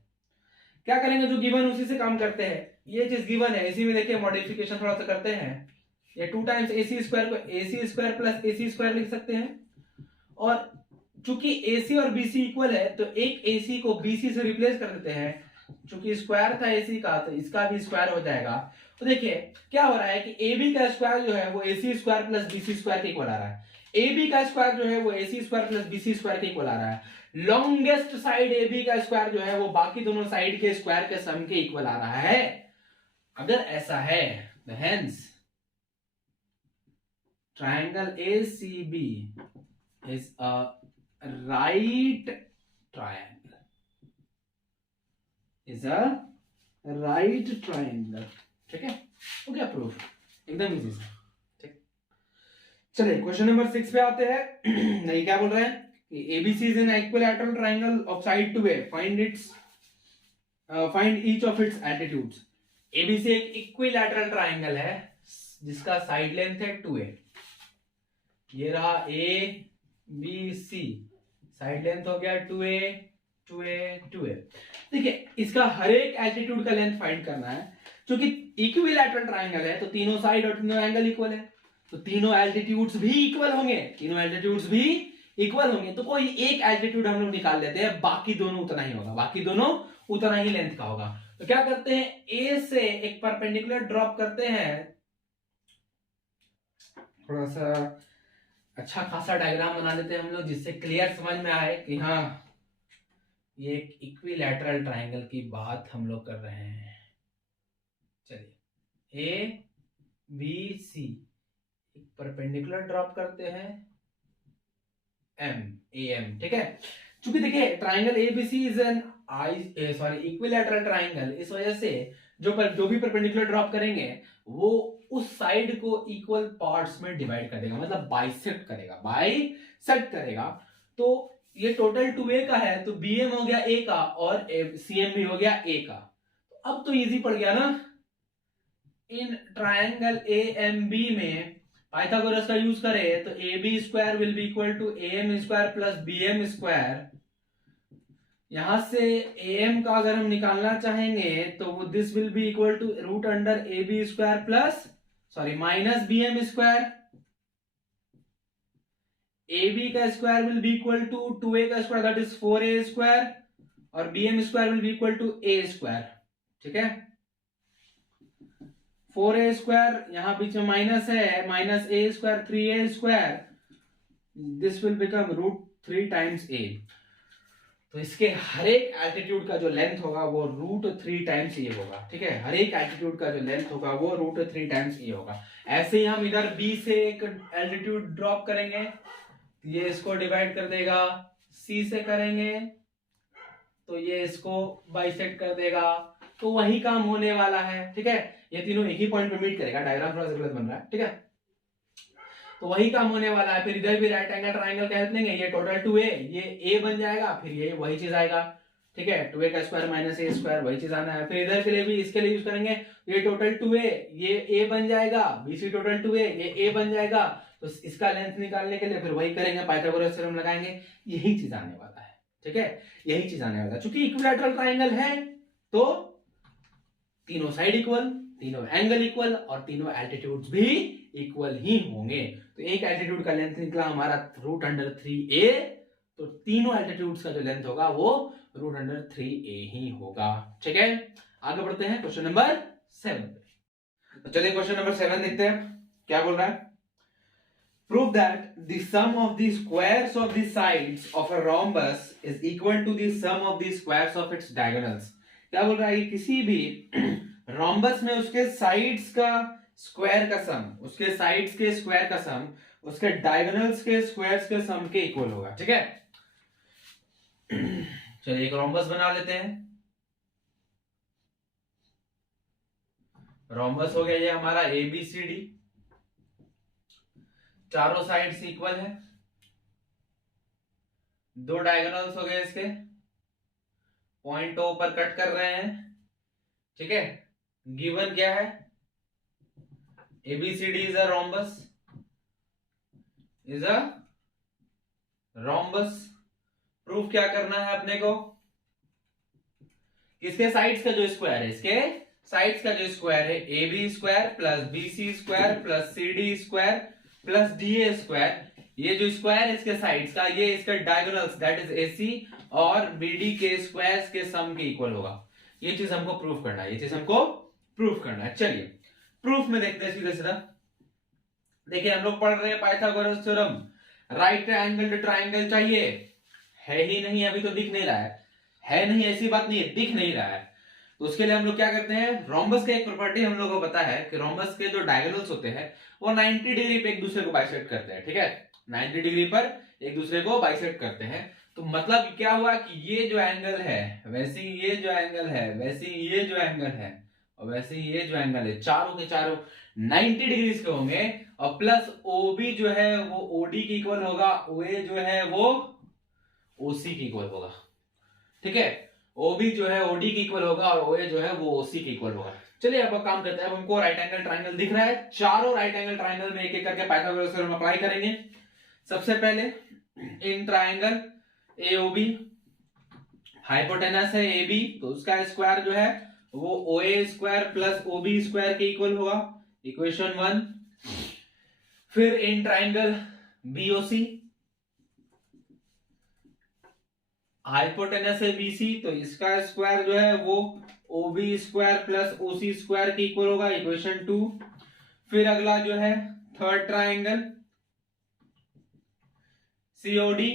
क्या करेंगे, जो गिवन उसी से काम करते हैं, ये चीज गिवन है, इसी में देखिए मॉडिफिकेशन थोड़ा सा करते हैं, ये 2 टाइम्स AC स्क्वायर को AC square plus AC square लिख सकते हैं, और चूंकि AC और BC इक्वल है तो एक AC को BC से रिप्लेस कर देते हैं, चूंकि स्क्वायर था AC का तो इसका भी स्क्वायर हो जाएगा। तो देखिए क्या हो रहा है कि AB का स्क्वायर जो है वो AC square plus BC square के इक्वल आ रहा है, AB का स्क्वायर जो है वो AC square plus BC square के इक्वल आ रहा है, लॉन्गेस्ट साइड AB का स्क्वायर जो है वो बाकी दोनों साइड के स्क्वायर के सम के इक्वल आ रहा है। अगर ऐसा है hence triangle ACB is a right triangle, is a right triangle, ठीक है, हो गया प्रूफ, एकदम इजी सा, ठीक। चलिए क्वेश्चन नंबर 6 पे आते हैं। नहीं क्या बोल रहे हैं कि ABC is an equilateral triangle of side 2A, find each of its altitudes। ABC एक इक्विलैटरल ट्रायंगल है जिसका साइड लेंथ है 2A, ये रहा A B C, side length हो गया 2A 2A 2A। देखिए इसका हर एक एल्टीट्यूड का लेंथ फाइंड करना है, क्योंकि इक्विलैटरल ट्रायंगल है तो तीनों साइड और तीनों एंगल इक्वल है, तो तीनों एल्टीट्यूड्स भी इक्वल होंगे, तीनों एल्टीट्यूड्स भी इक्वल होंगे, तो कोई एक एल्टीट्यूड हम लोग निकाल लेते हैं, बाकी दोनों उतना ही होगा, बाकी दोनों उतना ही लेंथ का होगा। तो क्या करते हैं, A से एक परपेंडिकुलर ड्रॉप करते हैं, थोड़ा सा अच्छा खासा डायग्राम बना लेते हैं हम लोग जिससे क्लियर समझ में आए कि हाँ ये एक इक्विलैटरल ट्रायंगल की बात हम लोग कर रहे हैं। चलिए A B C एक परपेंडिकुलर ड्रॉप करते हैं M AM, ठीक है। चूंकि देखिए triangle ABC is N equilateral triangle, इस वजह से जो भी परपेंडिकुलर ड्रॉप करेंगे वो उस साइड को इक्वल पार्ट्स में डिवाइड कर देगा, मतलब बाइसेक्ट करेगा। तो ये टोटल 2A का है तो BM हो गया A का और CM भी हो गया A का। तो अब तो इजी पड़ गया ना, इन ट्रायंगल AMB में पाइथागोरस का यूज करें तो AB square will be equal to AM square plus BM square. यहां से AM का अगर हम निकालना चाहेंगे तो वो this will be equal to root under AB square plus minus BM square. AB का square will be equal to 2A का square that is 4A square और BM square will be equal to A square, ठीक है। 4A square यहां बीच में minus है, minus A square 3A square, this will become root 3 times A। तो इसके हर एक एल्टीट्यूड का जो लेंथ होगा वो रूट 3 टाइम्स ये होगा, ठीक है, हर एक एल्टीट्यूड का जो लेंथ होगा वो रूट 3 टाइम्स ये होगा। ऐसे ही हम इधर B से एक एल्टीट्यूड ड्रॉप करेंगे, ये इसको डिवाइड कर देगा, C से करेंगे तो ये इसको बाइसेक्ट कर देगा, तो वही काम होने वाला है, ठीक है। ये तीनों एक ही पॉइंट पे मीट करेगा, डायग्राम थोड़ा सा गलत बन रहा है, ठीक है, तो वही काम होने वाला है। फिर इधर भी राइट एंगल ट्रायंगल कह देंगे, ये टोटल 2A, ये A बन जाएगा, फिर ये वही चीज आएगा, ठीक है, 2A का स्क्वायर माइनस A स्क्वायर वही चीज आना है। फिर इधर के लिए भी इसके लिए यूज करेंगे, ये टोटल 2A, ये A बन जाएगा, BC टोटल 2A, ये A बन जाएगा, तो इसका लेंथ निकालने के लिए फिर वही करेंगे, पाइथागोरस थ्योरम लगाएंगे, यही चीज आने वाला है। ठीक है, यही चीज आने वाला है। चूंकि इक्विलैटरल ट्राइंगल है तो तीनों साइड इक्वल, तीनों एंगल इक्वल और तीनों एल्टीट्यूड्स भी इक्वल ही होंगे। तो एक एल्टीट्यूड का लेंथ निकला हमारा √3a, तो तीनों एल्टीट्यूड्स का जो लेंथ होगा वो √3a ही होगा। ठीक है, आगे बढ़ते हैं क्वेश्चन नंबर 7 पे। तो चलिए क्वेश्चन नंबर 7 देखते हैं क्या बोल रहा है। Prove that the sum of the squares of the sides of a rhombus is equal to the sum of the squares of its diagonals। क्या बोल रहा है कि किसी भी रोम्बस में उसके साइड्स का स्क्वायर का सम, उसके साइड्स के स्क्वायर का सम उसके डायगोनल्स के स्क्वायर्स के सम के इक्वल होगा। ठीक है, चलिए एक रोम्बस बना लेते हैं। रोम्बस हो गया ये हमारा ABCD, चारों साइड्स इक्वल है, दो डायगोनल्स हो गए इसके, पॉइंट ओ पर कट कर रहे हैं। ठीक है, गिवन क्या है, ABCD is a rhombus, is a rhombus. Proof क्या करना है अपने को, इसके साइड्स का जो स्क्वायर है, इसके साइड्स का जो स्क्वायर है AB square plus BC square plus CD square plus DA square, ये जो स्क्वायर है इसके साइड्स का, ये इसके डायगोनल्स दैट इज AC और BD के स्क्वायर्स के सम के इक्वल होगा। ये चीज हमको प्रूफ करना है, ये चीज हमको प्रूफ करना है। चलिए प्रूफ में देखते हैं सीधा सीधा। देखिए हम लोग पढ़ रहे हैं Pythagoras theorem, right angle triangle चाहिए, है ही नहीं, अभी तो दिख नहीं रहा है नहीं, ऐसी बात नहीं है, दिख नहीं रहा है। तो उसके लिए हम लोग क्या करते हैं, रोम्बस का एक प्रॉपर्टी हम लोगों को पता है कि रोम्बस के जो डायगोनल्स होते हैं वो 90 डिग्री पे एक दूसरे को बाइसेक्ट करते हैं। ठीक है, 90 डिग्री पर एक दूसरे को बाइसेक्ट करते हैं। तो मतलब क्या हुआ कि ये जो एंगल है वैसे ही ये जो एंगल है, वैसे ही ये जो एंगल है और वैसे ही ये जो एंगल है, चारों के चारों 90 डिग्री के होंगे। और प्लस OB जो है वो OD के इक्वल होगा, OA जो है वो OC के इक्वल होगा। ठीक है, OB जो है OD के इक्वल होगा और OA जो है वो OC के इक्वल होगा। चलिए अब काम करते हैं। अब हमको राइट एंगल ट्राइंगल दिख रहा है, चारों राइट एंगल ट्राइंगल में एक एक करके पाइथागोरस थ्योरम अप्लाई करेंगे। सबसे पहले इन ट्राइंगल AOB, हाइपोटेनस है AB, तो उसका स्क्वायर जो है वो OA square plus OB square के इक्वल होगा, इक्वेशन 1। फिर इन ट्राइंगल BOC, हाइपोटेनस है BC, तो इसका स्क्वायर जो है वो OB square plus OC square के इक्वल होगा, इक्वेशन 2। फिर अगला जो है थर्ड ट्राइंगल COD,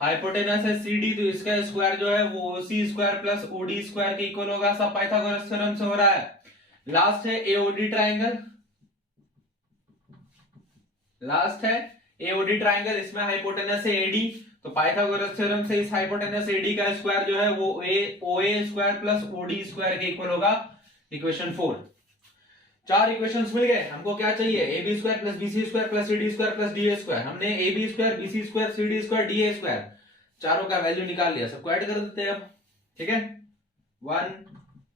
हाइपोटेनस है CD, तो इसका स्क्वायर जो है वो OC square plus OD square के इक्वल होगा। सब पाइथागोरस थ्योरम से हो रहा है। लास्ट है AOD ट्राइंगल, लास्ट है AOD ट्राइंगल, इसमें हाइपोटेनस है AD, तो पाइथागोरस थ्योरम से इस हाइपोटेनस AD का स्क्वायर जो है वो OA square plus OD square के इक्वल होगा, इक्वेशन 4। चार इक्वेशंस मिल गए। हमको क्या चाहिए, AB square plus BC square plus CD square plus DA square. हमने AB square, BC square, CD square, DA square चारों का वैल्यू निकाल लिया, सबको ऐड कर देते हैं अब। ठीक है, 1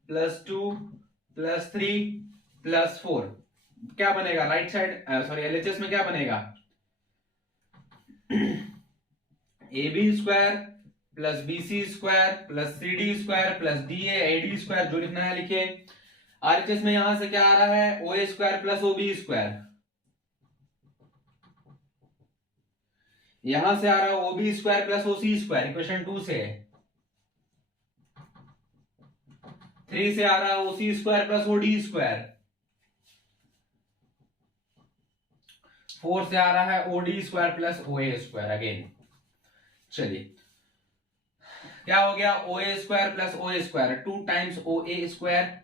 प्लस 2 प्लस 3 प्लस 4 क्या बनेगा, राइट साइड सॉरी LHS में क्या बनेगा, AB square plus BC square plus CD square plus DA AD square, जो लिखना है लिखिए। RHS में यहां से क्या आ रहा है, OA square plus OB square, यहां से आ रहा है OB square plus OC square, equation 2 से। 3 से आ रहा है OC square plus OD square, 4 से आ रहा है OD square plus OA square again. चलिए क्या हो गया, OA square plus OA square 2 times OA square,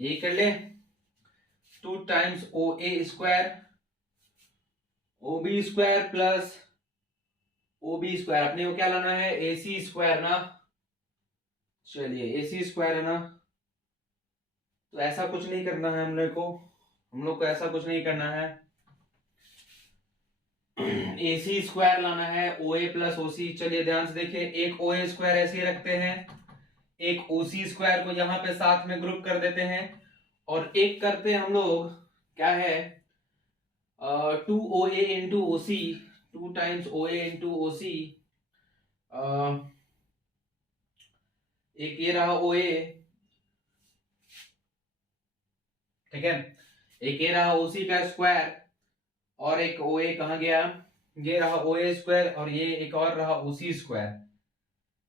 ये कर ले, 2 times OA square, OB square plus OB square, अपने को क्या लाना है, AC स्क्वायर ना। चलिए AC स्क्वायर है ना, तो ऐसा कुछ नहीं करना है हम लोग को ऐसा कुछ नहीं करना है, AC स्क्वायर लाना है, OA प्लस OC। चलिए ध्यान से देखिए, एक OA स्क्वायर ऐसे रखते हैं, एक OC स्क्वायर को यहां पे साथ में ग्रुप कर देते हैं, और एक करते हम लोग क्या है, टू ओ ए इंटू ओ सी, 2 टाइम्स ओ ए इंटू ओ सी, एक ये रहा ओ ए, ठीक है, एक ये रहा ओ सी का स्क्वायर, और एक ओ ए कहाँ गया, ये रहा ओ ए स्क्वायर, और ये एक और रहा ओ सी स्क्वायर,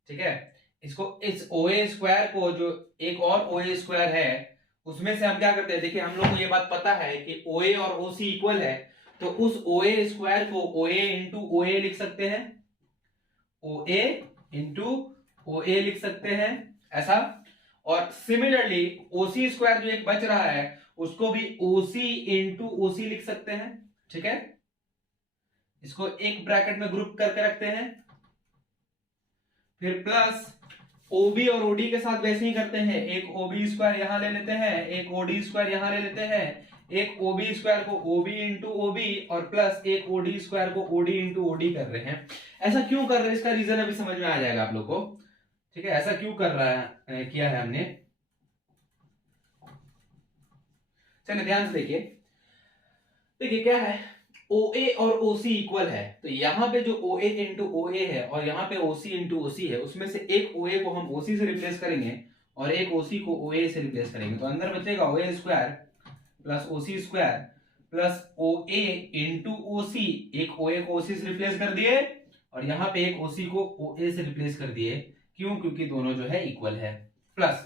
ठीक है। इसको इस ओ ए स्क्वायर को, जो एक और ओ ए स्क्वायर है, उसमें से हम क्या करते हैं, देखिए हम लोग को ये बात पता है कि ओ ए और ओ सी इक्वल है, तो उस ओ ए स्क्वायर को ओ ए इंटू ओ ए लिख सकते हैं, ओ ए इंटू ओ ए लिख सकते हैं ऐसा। और सिमिलरली ओ सी स्क्वायर जो एक बच रहा है, उसको भी ओ सी इंटू ओ सी लिख सकते हैं, ठीक है। इसको एक ब्रैकेट में ग्रुप करके रखते हैं, फिर प्लस ओबी और ओडी के साथ वैसे ही करते हैं, एक ओबी स्क्वायर यहां ले लेते हैं, एक ओडी स्क्वायर यहां ले लेते हैं, एक ओबी स्क्वायर को ओबी इंटू ओबी, और प्लस एक ओडी स्क्वायर को ओडी इंटू ओडी कर रहे हैं। ऐसा क्यों कर रहे हैं, इसका रीजन अभी समझ में आ जाएगा आप लोग को, ठीक है। ऐसा क्यों कर रहा है, किया है हमने, चलिए ध्यान से देखिए। देखिए क्या है, OA और OC इक्वल है, तो यहां पे जो OA इंटू OA है और यहां पे OC इंटू OC है, उसमें से एक OA को हम OC से रिप्लेस करेंगे और एक OC को OA से रिप्लेस करेंगे, तो अंदर बचेगा OA square plus OC square plus OA into OC, एक OA को OC से रिप्लेस कर दिए और यहां पे एक OC को OA से रिप्लेस कर दिए, क्यों, क्योंकि दोनों जो है इक्वल है। प्लस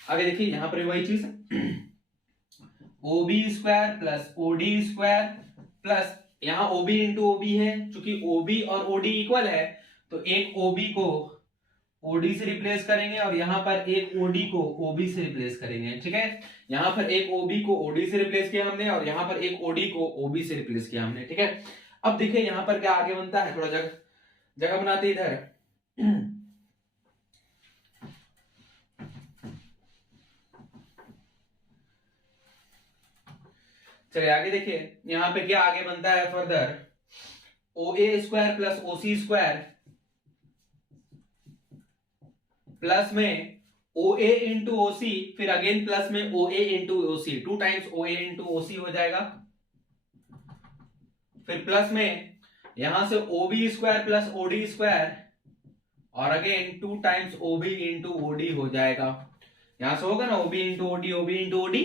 आगे देखिए यहां पर वही चीज, OB square plus OD square plus यहां OB इंटू OB है, चूंकि OB और OD इक्वल है, तो एक OB को OD से रिप्लेस करेंगे और यहां पर एक OD को OB से रिप्लेस करेंगे, ठीक है। यहां पर एक OB को OD से रिप्लेस किया हमने और यहां पर एक OD को OB से रिप्लेस किया हमने, ठीक है। अब देखिए यहां पर क्या आगे बनता है, थोड़ा जगह बनाते इधर। चलिए आगे देखिए, यहां पे क्या आगे बनता है further, OA square plus OC square plus में OA इंटू OC, फिर अगेन प्लस में OA into OC, 2 times OA into OC हो जाएगा। फिर प्लस में यहां से OB square plus OD square और again 2 times OB into OD हो जाएगा। यहां से होगा ना OB into OD, OB into OD,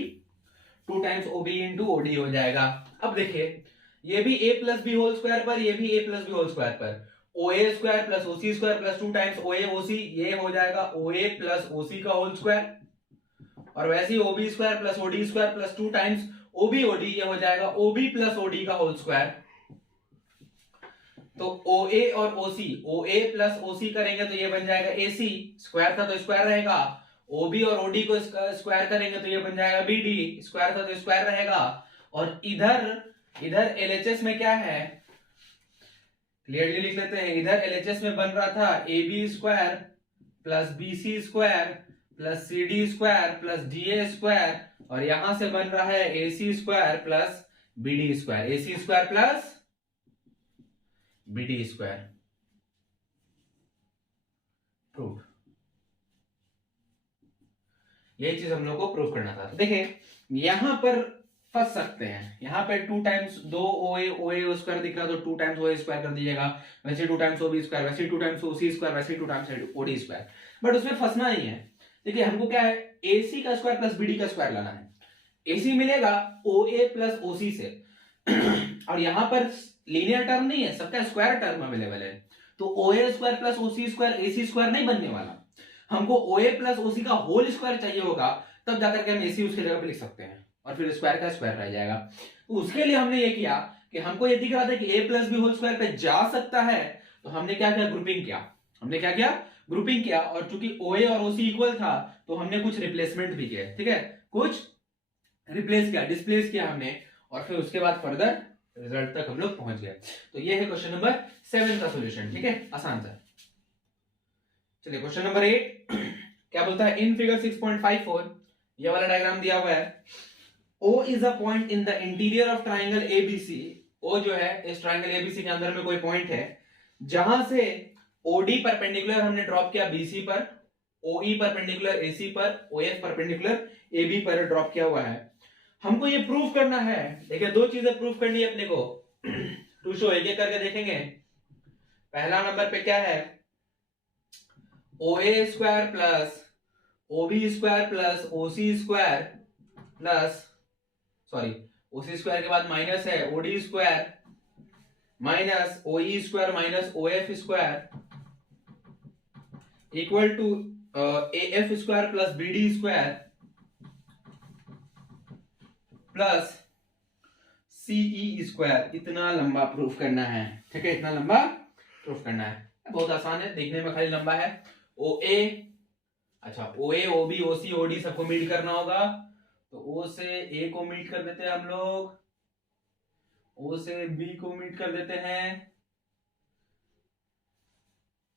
2 times OB into OD हो जाएगा। अब देखिए ये भी a plus B whole square पर, ये भी a plus B whole square पर, OA square plus OC square plus 2 times OA OC, ये हो जाएगा OA प्लस OC का होल स्क्वायर, और वैसे ही OB square plus OD square plus 2 times OB OD, ये हो जाएगा OB प्लस OD का होल स्क्वायर। तो OA और OA प्लस OC करेंगे तो ये बन जाएगा AC, स्क्वायर था तो स्क्वायर रहेगा, OB और OD को स्क्वायर करेंगे तो ये बन जाएगा BD, स्क्वायर था तो स्क्वायर रहेगा, और इधर LHS में क्या है, क्लियरली लिख लेते हैं। इधर LHS में बन रहा था AB square plus BC square plus CD square plus DA square, और यहां से बन रहा है AC square plus BD square, AC square plus BD square. Proof, यही चीज हम लोग को प्रूफ करना था। देखिए यहां पर फंस सकते हैं, यहां पे 2 टाइम्स 2 OA स्क्वायर दिख रहा तो 2 टाइम्स OA स्क्वायर कर दीजिएगा, वैसे 2 टाइम्स OB स्क्वायर, वैसे 2 टाइम्स OC स्क्वायर, वैसे 2 टाइम्स OD स्क्वायर, बट उसमें फंसना नहीं है। देखिए हमको क्या है, AC का स्क्वायर प्लस BD का स्क्वायर लाना है। AC मिलेगा OA प्लस OC से और यहां पर लीनियर टर्म नहीं है, सबका स्क्वायर टर्म अवेलेबल है, तो OA square plus OC square AC square नहीं बनने वाला, हमको OA प्लस OC का होल स्क्वायर चाहिए होगा, तब जाकर के हम AC उसके जगह पे लिख सकते हैं और फिर स्क्वायर का स्क्वायर रह जाएगा। तो उसके लिए हमने ये किया कि हमको ये दिख रहा था कि A plus B whole square पे जा सकता है, तो हमने क्या किया, ग्रुपिंग किया। हमने क्या किया, ग्रुपिंग किया, और चूंकि OA और OC इक्वल था तो हमने कुछ रिप्लेसमेंट भी किया, ठीक है, कुछ रिप्लेस किया, डिस्प्लेस किया हमने, और फिर उसके बाद फर्दर रिजल्ट तक हम लोग पहुंच गए। तो ये है क्वेश्चन नंबर 7 का सॉल्यूशन, ठीक है, आसान सा। चलिए क्वेश्चन नंबर 8 क्या बोलता है, इन फिगर 6.54 ये वाला डायग्राम दिया हुआ है, O is a point in the interior of triangle ABC, O जो है इस ट्रायंगल ABC के अंदर में कोई पॉइंट है जहां से OD परपेंडिकुलर हमने ड्रॉप किया BC पर, OE परपेंडिकुलर AC पर, OF परपेंडिकुलर AB पर ड्रॉप किया हुआ है। हमको ये प्रूफ करना है। देखिए दो चीजें प्रूफ करनी है अपने को। टू शो एक एक करके देखेंगे। पहला नंबर पे क्या है, O A square plus O B square plus O C square plus, sorry O C square के बाद माइनस है O D square minus O E square minus O F square equal to A F square plus B D square plus CE square. इतना लंबा proof करना है, ठीक है, इतना लंबा प्रूफ करना है। बहुत आसान है, देखने में खाली लंबा है। ओ ए, अच्छा ओ ए ओ बी ओ सी ओ डी सबको मीट करना होगा, तो ओ से ए को मीट कर देते हैं हम लोग, ओ से बी को मीट कर देते हैं,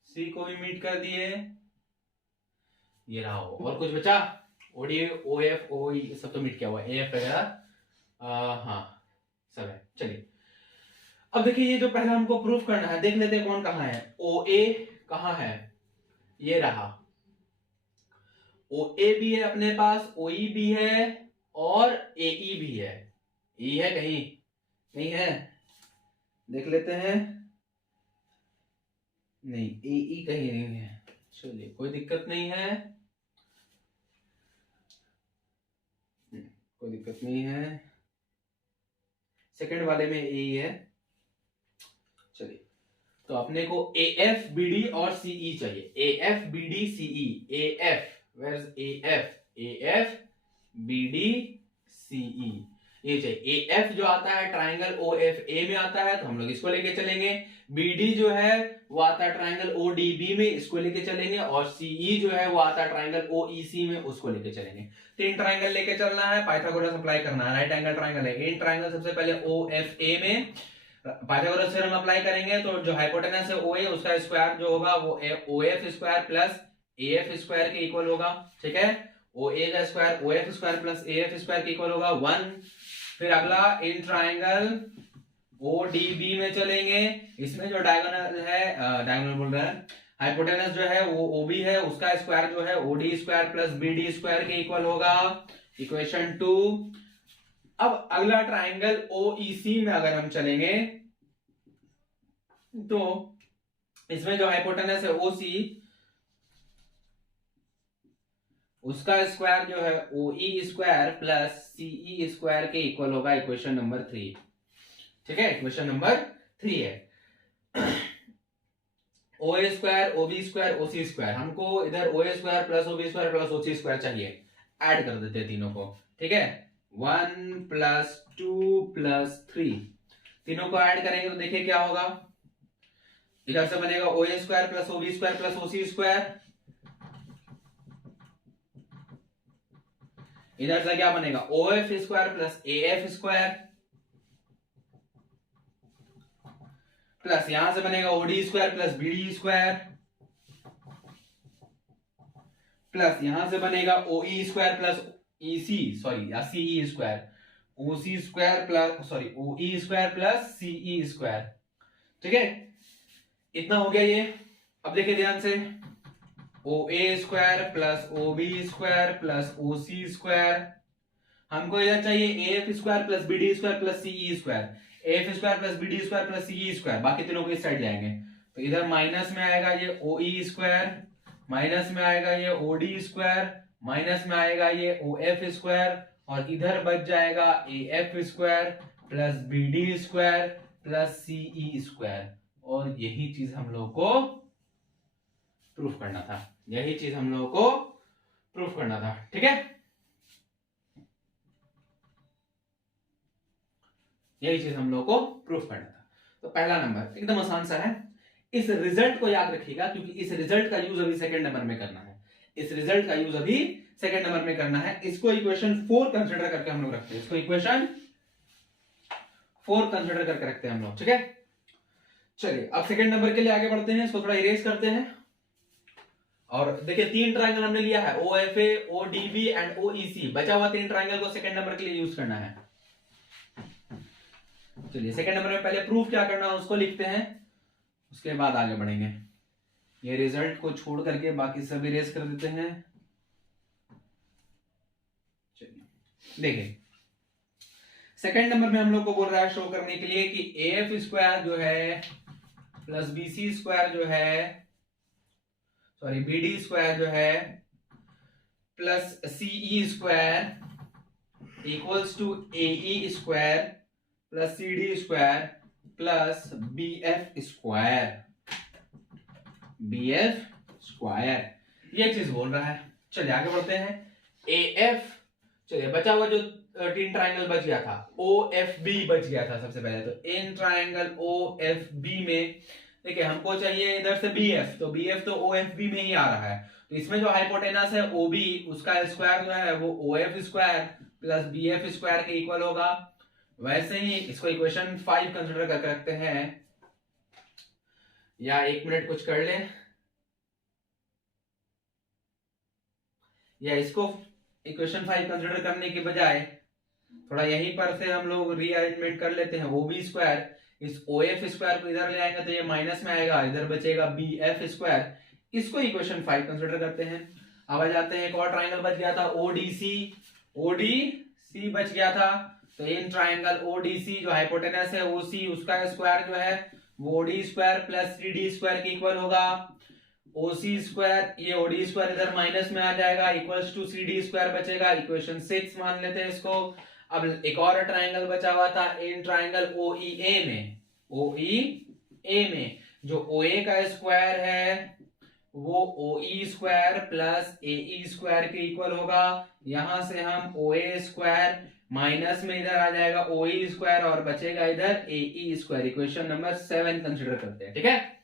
सी को भी मीट कर दिए, ये रहा हो। और कुछ बचा, ओडी ओ एफ ओ ई सब तो मीट किया हुआ है, ए एफ वगैरह हाँ सब है। चलिए अब देखिए ये जो पहला हमको प्रूफ करना है, देख लेते हैं कौन कहाँ है। ओ ए कहाँ है, ये रहा। ओ ए भी है अपने पास, ओ ई भी है और ए ई भी है। ई है कहीं, नहीं है, देख लेते हैं, नहीं ए ई कहीं नहीं है। चलिए कोई दिक्कत नहीं है, कोई दिक्कत नहीं है, सेकंड वाले में ए ई है। चलिए तो अपने को ए एफ बी डी और सीई चाहिए, A F B D CE, A F where is A F B D CE, ये चाहिए। ए एफ जो आता है ट्राइंगल ओ एफ ए में आता है, तो हम लोग इसको लेके चलेंगे। बी डी जो है वो आता है ट्राइंगल ओ डी बी में, इसको लेके चलेंगे। और सीई जो है वो आता है ट्राइंगल ओ ई सी में, उसको लेके चलेंगे। तीन ट्राइंगल लेके चलना है, पाइथागोरस अप्लाई करना है। राइट एंगल ट्राइंगल है, इन ट्राइंगल सबसे पहले ओ एफ ए में पाइथागोरस थ्योरम अप्लाई करेंगे, तो जो हाइपोटेनस है ओ ए उसका स्क्वायर जो होगा वो O F square plus A F square के इक्वल होगा, ठीक है। ओ ए का square O F square plus A F square के इक्वल होगा 1। फिर अगला in triangle O D B में चलेंगे, इसमें जो डायगोनल है, डायगोनल बोल रहा है, हाइपोटेनस जो है वो ओ बी है, उसका स्क्वायर जो है O D square plus B D square के इक्वल होगा, इक्वेशन 2। अब अगला ट्राइंगल ओ ई सी में अगर हम चलेंगे तो इसमें जो हाइपोटेनस है ओ सी, उसका स्क्वायर जो है O E square plus CE square के इक्वल होगा, इक्वेशन नंबर 3, ठीक है, इक्वेशन नंबर 3 है। O A square O B square O C square, हमको इधर O A square plus O B square plus O C square चाहिए, add कर देते हैं तीनों को, ठीक है। 1 प्लस 2 प्लस 3, तीनों को ऐड करेंगे तो देखिए क्या होगा, इधर से बनेगा O A square plus O B square plus O C square, इधर से क्या बनेगा O F square plus A F square, plus यहां से बनेगा O D square plus B D square, plus यहां से बनेगा O E square plus E C, sorry या C E square, O C square plus sorry O E square plus C E square, ठीक है। इतना हो गया ये। अब देखिए ध्यान से, O A square plus O B square plus O C square, हमको इधर चाहिए A F square plus B D square plus CE square, A F square plus B D square plus CE square, बाकी तीनों को इस side ले आएंगे, तो इधर माइनस में आएगा ये ओ ई स्क्वायर, माइनस में आएगा ये ओ डी स्क्वायर, माइनस में आएगा ये ओ एफ स्क्वायर, और इधर बच जाएगा A F square plus B D square plus CE square. और यही चीज हम लोग को प्रूफ करना था, यही चीज हम लोग को प्रूफ करना था, ठीक है, यही चीज हम लोग को प्रूफ करना था। तो पहला नंबर एकदम आसान सा है, इस रिजल्ट को याद रखिएगा, क्योंकि इस रिजल्ट का यूज अभी सेकंड नंबर में करना है, इस रिजल्ट का यूज अभी सेकंड नंबर में करना है। इसको इक्वेशन 4 कंसीडर करके हम लोग रखते हैं, इसको इक्वेशन 4 कंसीडर करके रखते हैं हम लोग, ठीक है। चलिए अब सेकंड नंबर के लिए आगे बढ़ते हैं, इसको थोड़ा इरेज करते हैं। और देखिए तीन ट्राइंगल हमने लिया है, O F A O D B and O E C, बचा हुआ तीन ट्राइंगल को सेकंड नंबर के लिए यूज करना है। चलिए सेकंड नंबर में पहले प्रूफ क्या करना है उसको लिखते हैं, उसके बाद आगे बढ़ेंगे। ये रिजल्ट को छोड़ करके बाकी सब इरेज कर देते हैं। चलिए देखिए सेकंड नंबर में हम लोग को बोल रहा है शो करने के लिए कि ए एफ स्क्वायर जो है प्लस बी सी स्क्वायर जो है, सॉरी बी डी स्क्वायर जो है plus CE square equals to A square plus C D square plus B F square, ये चीज बोल रहा है। चलिए आगे बढ़ते हैं। ए एफ, चलिए बचा हुआ जो तीन ट्राइंगल बच गया था, ओ एफ बी बच गया था सबसे पहले। तो in triangle O F B में देखिए हमको चाहिए इधर से बी एफ, तो बी एफ तो ओ एफ बी में ही आ रहा है, तो इसमें जो हाइपोटेनस है ओ बी, उसका स्क्वायर जो है वो O F square plus B F square के इक्वल होगा। वैसे ही इसको इक्वेशन 5 कंसिडर करके रखते हैं, या एक मिनट कुछ कर लें, या इसको इक्वेशन 5 कंसिडर करने के बजाय थोड़ा यहीं पर से हम लोग रीअरेंजमेंट कर लेते हैं। ओ बी स्क्वायर, इस ओ एफ स्क्वायर को इधर ले आएंगे तो ये माइनस में आएगा, इधर बचेगा बी एफ स्क्वायर। इसको इक्वेशन 5 कंसिडर करते हैं। अब आ जाते हैं, एक और ट्राइंगल बच गया था ओडीसी, ओडीसी बच गया था। तो इन ट्राइंगल ओडीसी जो हाइपोटेनस है ओसी, उसका स्क्वायर जो है वो OD square plus C D square के इक्वल होगा। ओसी स्क्वायर, ये ओडी स्क्वायर इधर माइनस में आ जाएगा, equals to C D square बचेगा। इक्वेशन 6 मान लेते हैं इसको। अब एक और ट्राइंगल बचा हुआ था इन ट्राइंगल ओईए में, ओईए में जो ओए का स्क्वायर है वो ओई स्क्वायर प्लस एई स्क्वायर के इक्वल होगा। यहां से हम ओए स्क्वायर माइनस में इधर आ जाएगा ओई स्क्वायर और बचेगा इधर AE square. Equation number 7 consider करते हैं, ठीक है।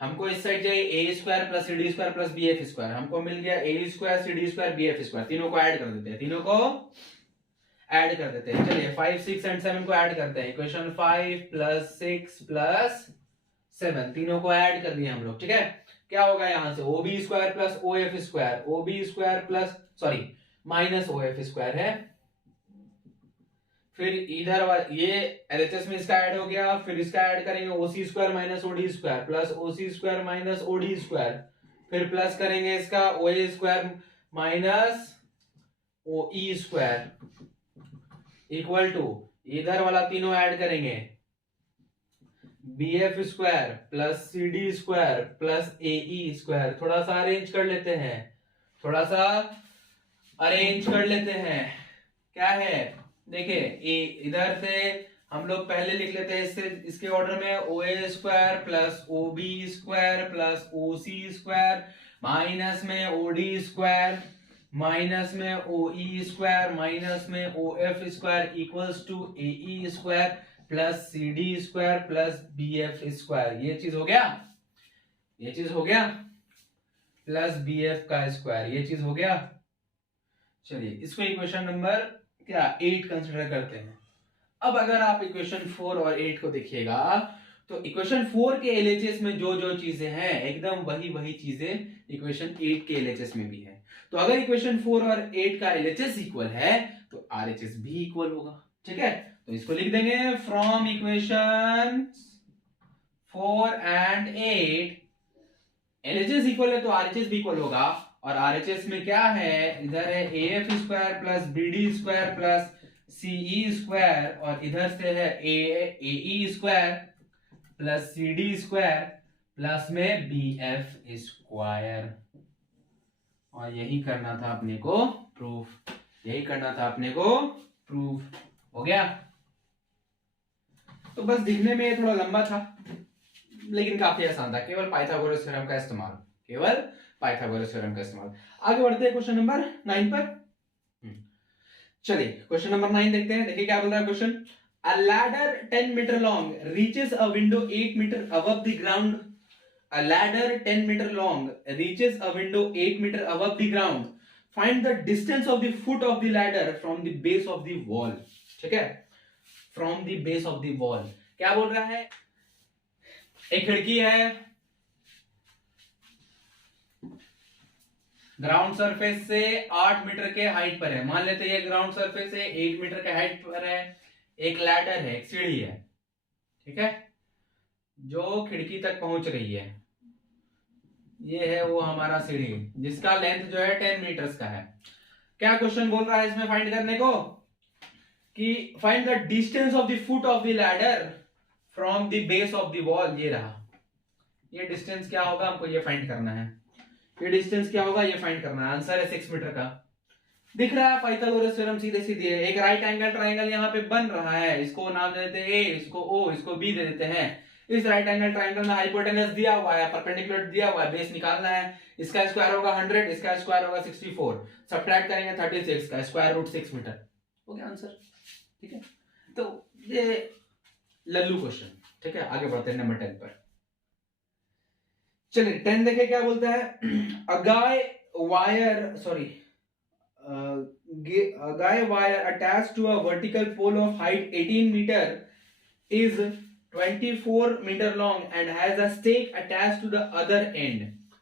हमको इस साइड चाहिए A square plus C D square plus B F square, हमको मिल गया A square C D square B F square. तीनों को ऐड कर देते हैं, तीनों को ऐड कर देते हैं। चलिए 5, 6 एंड 7 को ऐड करते हैं। इक्वेशन 5 प्लस 6 प्लस 7 तीनों को ऐड कर दिया हम लोग, ठीक है। क्या होगा यहाँ से O B square plus O F square, O B square plus sorry minus O F square है। फिर इधर ये एलएचएस में इसका ऐड हो गया, फिर इसका ऐड करेंगे OC square minus OD square plus OC square minus OD square, फिर प्लस करेंगे इसका OA square minus OE square equal to इधर वाला तीनों ऐड करेंगे B F square plus C D square plus AE square. थोड़ा सा अरेंज कर लेते हैं, थोड़ा सा अरेंज कर लेते हैं। क्या है देखिए, इधर से हम लोग पहले लिख लेते हैं इससे, इसके ऑर्डर में O A square plus O B square plus O C square minus में ओ डी स्क्वायर माइनस में ओ ई स्क्वायर माइनस में O F square equals to A E square plus C D square plus B F square. ये चीज हो गया, ये चीज हो गया प्लस बी एफ का स्क्वायर, ये चीज हो गया। चलिए इसको इक्वेशन नंबर क्या 8 कंसिडर करते हैं। अब अगर आप इक्वेशन 4 और 8 को देखिएगा तो इक्वेशन 4 के एलएचएस में जो जो चीजें हैं एकदम वही वही चीजें इक्वेशन 8 के एलएचएस में भी है। तो अगर इक्वेशन 4 और 8 का एलएचएस इक्वल है तो आरएचएस भी इक्वल होगा, ठीक है। तो इसको लिख देंगे from equation 4 and 8 LHS equal है तो आरएचएस भी इक्वल होगा। और आरएचएस में क्या है, इधर है A F square plus B D square plus CE square और इधर से है A square plus C D square plus में बी एफ स्क्वायर। और यही करना था अपने को प्रूफ, यही करना था अपने को प्रूफ। हो गया। तो बस दिखने में थोड़ा लंबा था लेकिन काफी आसान था, केवल पाइथागोरस थ्योरम का इस्तेमाल, केवल पाइथागोरस थ्योरम का इस्तेमाल। आगे बढ़ते हैं क्वेश्चन नंबर 9 पर। चलिए क्वेश्चन नंबर 9 देखते हैं। देखिए क्या बोल रहा है question. A ladder 10 metre long reaches a window 8 metre above the ground. A ladder 10 meter long reaches a window 8 meter above the ground. Find the distance of the foot of the ladder from the base of the wall. ठीक है, from the base of the wall। क्या बोल रहा है, एक खिड़की है, ground surface से 8 मीटर के हाइट पर है। मान लेते हैं ये ग्राउंड सरफेस से 8 मीटर के हाइट पर है। एक लैडर है, एक सीढ़ी है, ठीक है, जो खिड़की तक पहुंच रही है। ये है वो हमारा सीढ़ी जिसका लेंथ जो है 10 मीटर्स का है। क्या क्वेश्चन बोल रहा है इसमें फाइंड करने को कि find the distance of the foot of the ladder from the base of the wall. ये रहा, ये डिस्टेंस क्या होगा हमको ये फाइंड करना है। ये डिस्टेंस क्या होगा ये फाइंड करना है। आंसर है 6 मीटर का। दिख रहा है पाइथागोरस थ्योरम सीधे सीधे है। एक राइट एंगल ट्राइंगल यहाँ पे बन रहा है, इसको नाम दे देते हैं ए, इसको ओ, इसको बी दे देते हैं। इस राइट एंगल ट्राइंगल में हाइपोटेनस दिया हुआ है, परपेंडिकुलर दिया हुआ है, बेस निकालना है। इसका स्क्वायर होगा 100, इसका स्क्वायर होगा 64, सब्ट्रैक्ट करेंगे 36 का स्क्वायर रूट 6 मीटर। हो गया आंसर। ठीक है, तो ये लल्लू क्वेश्चन। ठीक है, आगे बढ़ते हैं नंबर 10 पर। चलिए 10 देखे क्या बोलता है। a guy wire attached to a vertical pole of height 18 meter is 24 meter long and has a stake attached to the other end।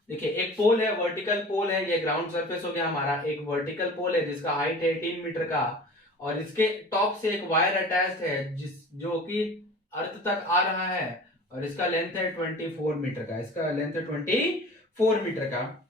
देखिए एक पोल है, वर्टिकल पोल है, ये ग्राउंड सरफेस हो गया हमारा। एक वर्टिकल पोल है जिसका हाइट है 18 मीटर का, और इसके टॉप से एक वायर अटैच्ड है जो कि अर्थ तक आ रहा है, और इसका लेंथ है 24 मीटर का। इसका लेंथ है 24 मीटर का।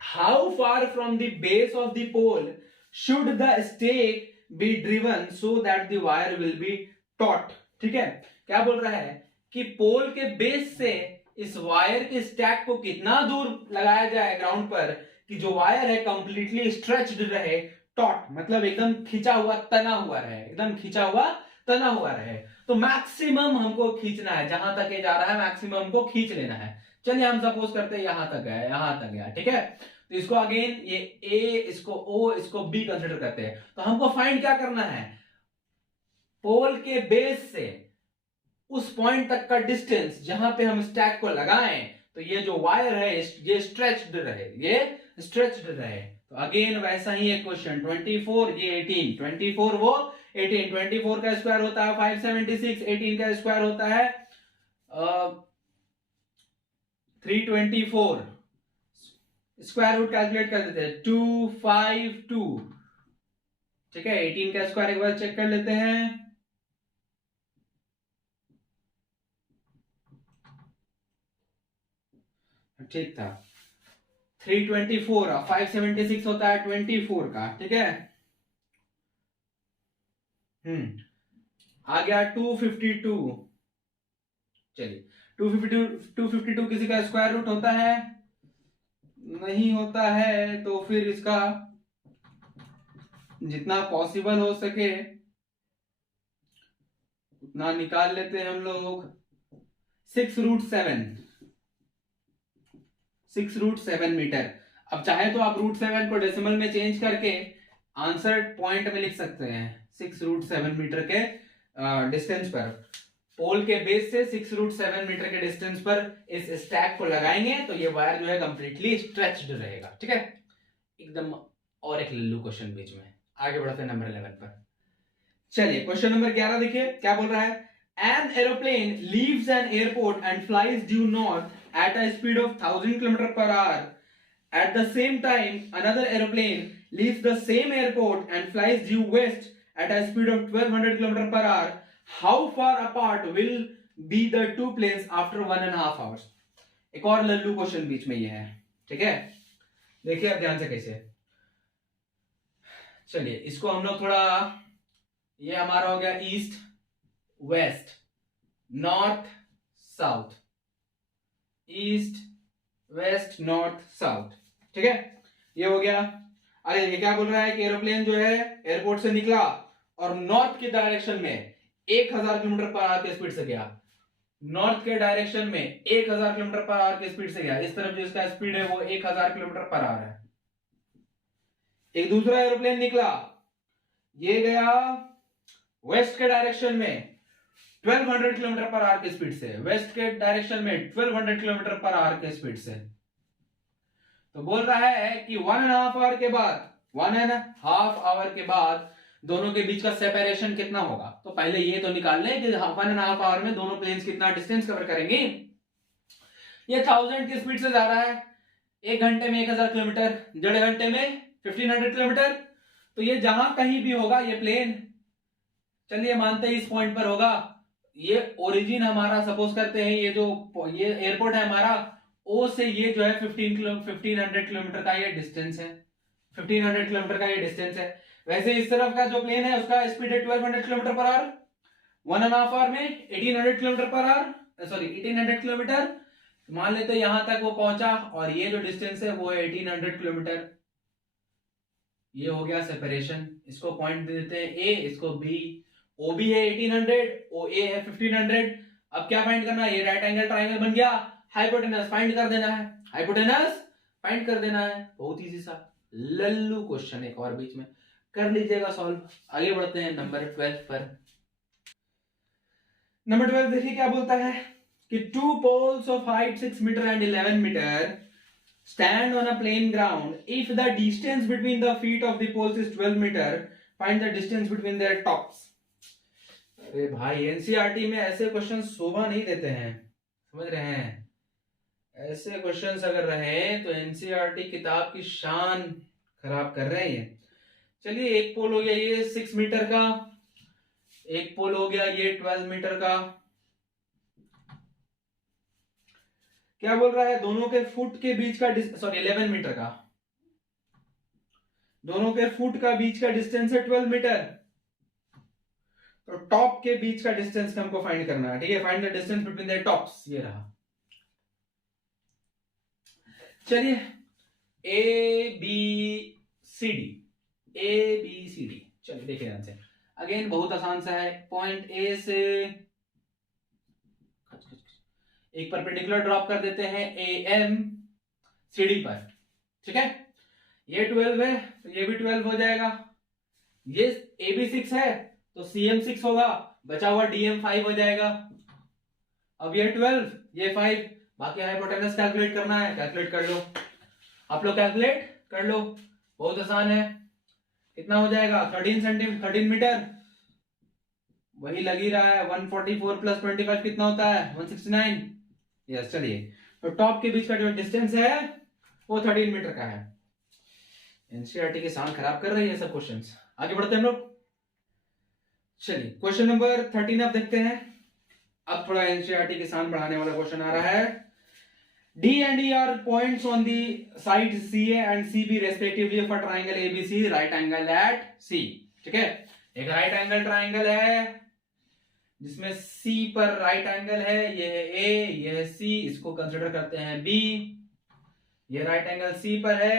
How far from the base of the pole should the stake be driven so that the wire will be taut? ठीक है, क्या बोल रहा है कि पोल के बेस से इस वायर के स्टैक को कितना दूर लगाया जाए ग्राउंड पर कि जो वायर है कंप्लीटली स्ट्रेच्ड रहे। टॉट मतलब एकदम खिंचा हुआ तना हुआ रहे, एकदम खिंचा हुआ तना हुआ रहे। तो मैक्सिमम हमको खींचना है, जहां तक ये जा रहा है मैक्सिमम हमको खींच लेना है। चलिए हम सपोज करते हैं यहां तक गया, यहां तक गया। ठीक है, तो इसको अगेन ये ए, इसको ओ, इसको बी कंसिडर करते हैं। तो हमको फाइंड क्या करना है, पोल के बेस से उस पॉइंट तक का डिस्टेंस जहां पे हम स्टैक को लगाएं, तो ये जो वायर है ये स्ट्रेच्ड रहे, ये स्ट्रेच्ड रहे। तो अगेन वैसा ही एक क्वेश्चन, 24 ये 18, 24 वो 18, 24 का स्क्वायर होता है 576, 18 का स्क्वायर होता है 324। स्क्वायर रूट कैलकुलेट कर देते हैं 252। ठीक है, 18 का स्क्वायर एक बार चेक कर लेते हैं। ठीक था, 324, 576 होता है 24 का। ठीक है, आ गया 252। चलिए 252 किसी का स्क्वायर रूट होता है? नहीं होता है, तो फिर इसका जितना पॉसिबल हो सके उतना निकाल लेते हैं हम लोग। 6√7 मीटर। अब चाहे तो आप √7 को डेसिमल में चेंज करके आंसर पॉइंट में लिख सकते हैं। 6√7 मीटर के डिस्टेंस पर, पोल के बेस से 6√7 मीटर के डिस्टेंस पर इस स्टैक को लगाएंगे तो ये वायर जो है कंप्लीटली स्ट्रेच्ड रहेगा। ठीक है, एकदम। और एक लल्लू क्वेश्चन बीच में। आगे बढ़ते हैं नंबर 11 पर। चलिए क्वेश्चन नंबर 11 देखिए क्या बोल रहा है। An aeroplane leaves an airport and flies due north at a speed of 1000 km per hour. At the same time, another aeroplane leaves the same airport and flies due west at a speed of 1200 km per hour. How far apart will be the two planes after 1.5 hours? एक और Lallu question बीच में ये है। ठीक है, देखिए अब ध्यान से कैसे। चलिए इसको हम लोग थोड़ा, ये हमारा हो गया east west, north south, east west north south. ठीक है, ये हो गया। अरे ये क्या बोल रहा है कि एरोप्लेन जो है एयरपोर्ट से निकला और नॉर्थ के डायरेक्शन में 1000 किलोमीटर पर आवर की स्पीड से गया। नॉर्थ के डायरेक्शन में 1000 किलोमीटर पर आवर की स्पीड से गया। इस तरफ जो इसका स्पीड है वो 1000 किलोमीटर पर आवर है। एक दूसरा एरोप्लेन निकला, ये गया वेस्ट के डायरेक्शन में 1200 किलोमीटर पर आवर की स्पीड से, वेस्ट के डायरेक्शन में 1200 किलोमीटर पर आवर की स्पीड से। तो बोल रहा है कि 1.5 आवर के बाद, 1.5 आवर के बाद दोनों के बीच का सेपरेशन कितना होगा। तो पहले ये तो निकाल लें कि 1.5 आवर में दोनों प्लेन्स कितना डिस्टेंस कवर करेंगे। ये 1000 की स्पीड से जा रहा है, 1 घंटे में 1000 किलोमीटर, 1.5 घंटे में 1500 किलोमीटर। तो ये जहां कहीं भी होगा ये प्लेन, चलिए मानते हैं इस पॉइंट पर होगा। ये ओरिजिन हमारा सपोज करते हैं, ये जो ये एयरपोर्ट है हमारा, ओ से ये जो है 1500 किलोमीटर का ये डिस्टेंस है, 1500 किलोमीटर का ये डिस्टेंस है। वैसे इस तरफ का जो प्लेन है उसका स्पीड है 1200 किलोमीटर पर आवर, 1.5 आवर में 1800 kilometre per hour, sorry 1800 kilometre. मान लेते हैं यहां तक वो पहुंचा और ये जो डिस्टेंस है वो है 1800 किलोमीटर। ये हो गया सेपरेशन, इसको पॉइंट दे देते हैं ए, इसको बी। ओ बी है 1800, ओ ए है 1500। अब क्या फाइंड करना है, ये राइट एंगल ट्राइंगल बन गया, हाइपोटेनस फाइंड कर देना है, हाइपोटेनस फाइंड कर देना है। बहुत इजी सा लल्लू क्वेश्चन एक और बीच में कर लीजिएगा सॉल्व। आगे बढ़ते हैं नंबर 12 पर। नंबर 12 देखिए क्या बोलता है कि two poles of height 6 metre and 11 metre stand on a plain ground. If the distance between the feet of the poles is 12 meter, find the distance between their tops. अरे भाई NCERT में ऐसे question शोभा नहीं देते हैं, समझ रहे हैं। ऐसे क्वेश्चंस अगर रहे तो एनसीईआरटी किताब की शान खराब कर रहे हैं। चलिए एक पोल हो गया ये 6 मीटर का, एक पोल हो गया ये 12 मीटर का। क्या बोल रहा है, दोनों के फुट के बीच का, सॉरी 11 मीटर का, दोनों के फुट का बीच का डिस्टेंस है 12 मीटर। तो टॉप के बीच का डिस्टेंस हमको फाइंड करना है, ठीक है। Find the distance between the tops, ये रहा। चलिए A B C D, A B C D, चलिए देखिए ध्यान से। अगेन बहुत आसान सा है, पॉइंट ए से एक परपेंडिकुलर ड्रॉप कर देते हैं ए एम सी डी पर, ठीक है। ये 12 है तो ये भी 12 हो जाएगा। ये ए बी 6 है तो सी एम 6 होगा, बचा हुआ डी एम 5 हो जाएगा। अब ये 12 ये 5, बाकी हाइपोटेनस कैलकुलेट करना है, कैलकुलेट कर लो आप लोग, कैलकुलेट कर लो, बहुत आसान है। कितना हो जाएगा 13 मीटर, वही लग ही रहा है। 144 प्लस 25 कितना होता है 169। यस चलिए, तो टॉप के बीच का जो डिस्टेंस है वो 13 मीटर का है। एनसीईआरटी की साउंड खराब कर रही है सब क्वेश्चंस। आगे बढ़ते हैं हम लोग। चलिए क्वेश्चन नंबर 13 अब देखते हैं। अब थोड़ा एनसीईआरटी की साउंड बढ़ाने वाला क्वेश्चन आ रहा है। D and E are points on the sides CA and CB respectively of a triangle ABC, right angle at C, ठीक है। एक राइट एंगल ट्राइंगल है जिसमें C पर राइट एंगल है, ये है A, ये है C, इसको कंसिडर करते हैं B। ये राइट एंगल C पर है,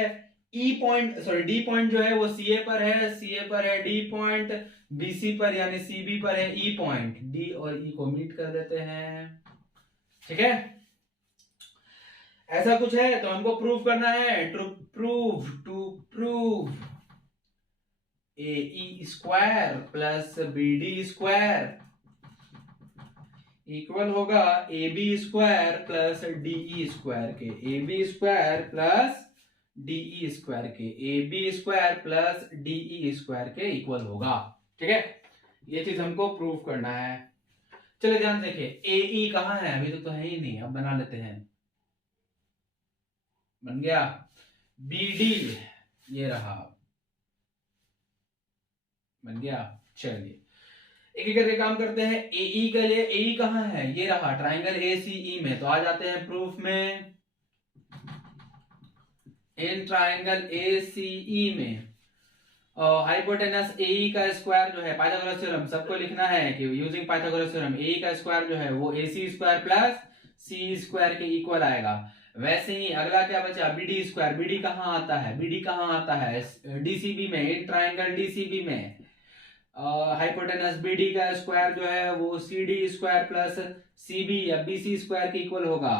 E point, sorry D point जो है वो CA पर है, CA पर है D पॉइंट, BC पर यानी CB पर है E पॉइंट। D और E को मीट कर देते हैं, ठीक है। ऐसा कुछ है तो हमको प्रूव करना है। To prove A E square plus B D square equal होगा A B square plus D E square के, A B square plus D E square के, A B square plus D E square के equal होगा, ठीक है। ये चीज हमको प्रूव करना है। चलिए ध्यान देखिए, ए ई कहाँ है, अभी तो है ही नहीं, अब बना लेते हैं। बन गया बी डी, ये रहा, बन गया। चलिए एक एक करके काम करते हैं। ए ई के लिए, ए ई कहाँ है, ये रहा ट्राइंगल ए सी ई में। तो आ जाते हैं प्रूफ में। इन ट्राइंगल ए सी ई में हाइपोटेनस ए ई का स्क्वायर जो है, पाइथागोरस थ्योरम सबको लिखना है कि using Pythagoras theorem A E का स्क्वायर जो है वो A C square plus C square के इक्वल आएगा। वैसे ही अगला क्या बचा, B D square. B D कहाँ आता है, बी डी कहाँ आता है डीसीबी में, इन ट्राइंगल डीसीबी में। हाइपोटेनस बी डी का स्क्वायर जो है वो C D square plus C B या बी सी स्क्वायर के इक्वल होगा,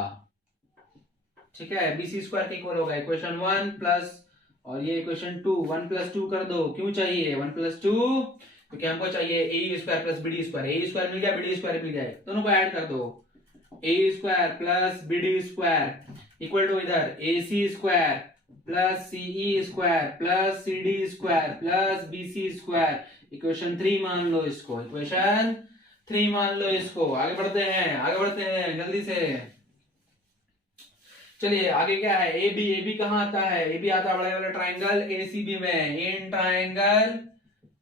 ठीक है। बी सी स्क्वायर के इक्वल होगा। इक्वेशन 1 प्लस और ये इक्वेशन 2, 1 प्लस 2 कर दो। क्यों चाहिए 1 प्लस 2, क्योंकि हमको चाहिए A square plus B D square. A square मिल गया, बी डी स्क्वायर मिल जाए, दोनों को ऐड कर दो। A square plus B D square equal to इधर A C square plus CE square plus C D square plus B C square. Equation 3 मान लो इसको, इक्वेशन 3 मान लो इसको। आगे बढ़ते हैं, आगे बढ़ते हैं जल्दी से। चलिए आगे क्या है, ए बी कहाँ आता है, ए बी आता है बड़े वाले ट्राइंगल ए सी बी में। In triangle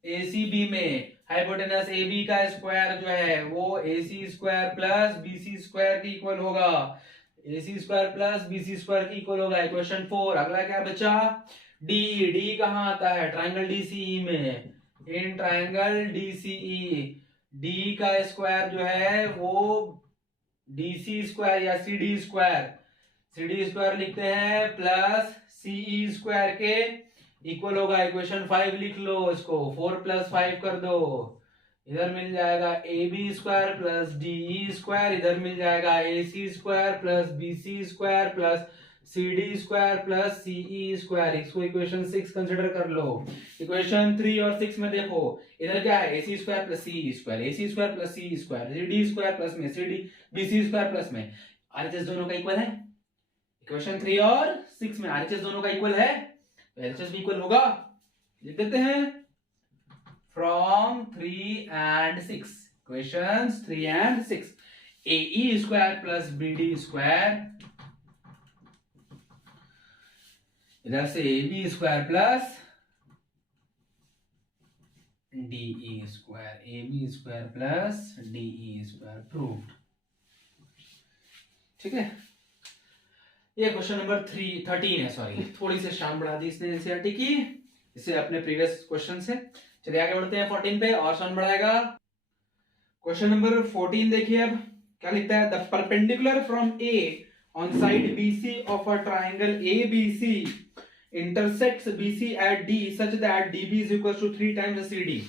A C B में हाइपोटेनस ए बी का स्क्वायर जो है वो A C square plus B C square के इक्वल होगा। A C square plus B C square के इक्वल होगा। इक्वेशन 4। अगला क्या बचा, डी, डी कहाँ आता है? ट्राइंगल डीसीई में। इन ट्राइंगल डीसीई डी का स्क्वायर जो है वो डीसी स्क्वायर या सीडी स्क्वायर, सीडी स्क्वायर लिखते हैं प्लस सीई स्क्वायर के इक्वल होगा। इक्वेशन 5 लिख लो, इसको 4 + 5 कर दो, इधर मिल जाएगा A B square plus D square, इधर मिल जाएगा A C square plus B C square plus C D square plus CE square. इसको इक्वेशन 6 कंसिडर कर लो। इक्वेशन 3 और 6 में देखो इधर क्या है? A C square plus C square, A C square plus C square, C D square plus में C D B C square plus में आरएचएस दोनों का इक्वल है। इक्वेशन 3 और 6 में आरएचएस दोनों का इक्वल है, तो एलएचएस भी इक्वल होगा। लिख देते हैं from 3 and 6, questions 3 and 6, AE square plus BD square, इधर से AB square plus DE square, AB square plus DE square proved। ठीक है, ये क्वेश्चन नंबर 13 है। सॉरी, थोड़ी सी शान बढ़ा दी इसने एनसीईआरटी की, इसे अपने प्रीवियस क्वेश्चन से। चलिए आगे बढ़ते हैं 14 पे, और शान बढ़ाएगा। क्वेश्चन नंबर 14 देखिए, अब क्या लिखता है? The perpendicular from A on side BC of a triangle ABC intersects BC at D such that DB is equal to 3 times CD.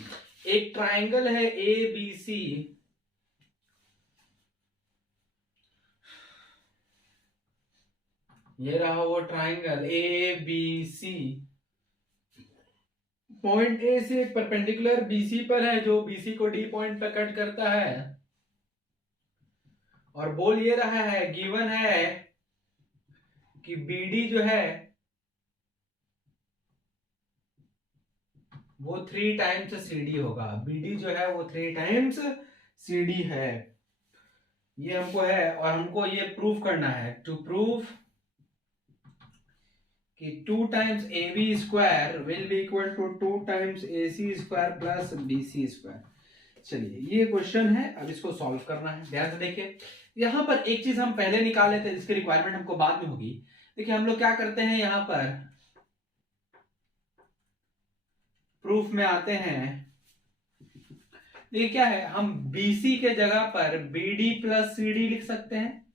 एक ट्राइंगल है एबीसी, ये रहा वो triangle A B C, point A से एक perpendicular BC पर है जो बीसी को डी पॉइंट पर कट करता है, और बोल ये रहा है, गिवन है कि बीडी जो है वो 3 टाइम्स सीडी होगा। बीडी जो है वो 3 टाइम्स सीडी है, ये हमको है, और हमको ये प्रूफ करना है। टू प्रूव कि 2 times A B square will be equal to 2 times A C square plus B C square. चलिए ये क्वेश्चन है, अब इसको सॉल्व करना है। ध्यान से देखिए, यहां पर एक चीज हम पहले निकाले थे जिसकी रिक्वायरमेंट हमको बाद में होगी। देखिए हम लोग क्या करते हैं, यहां पर प्रूफ में आते हैं। देखिए क्या है, हम बीसी के जगह पर बीडी प्लस सीडी लिख सकते हैं,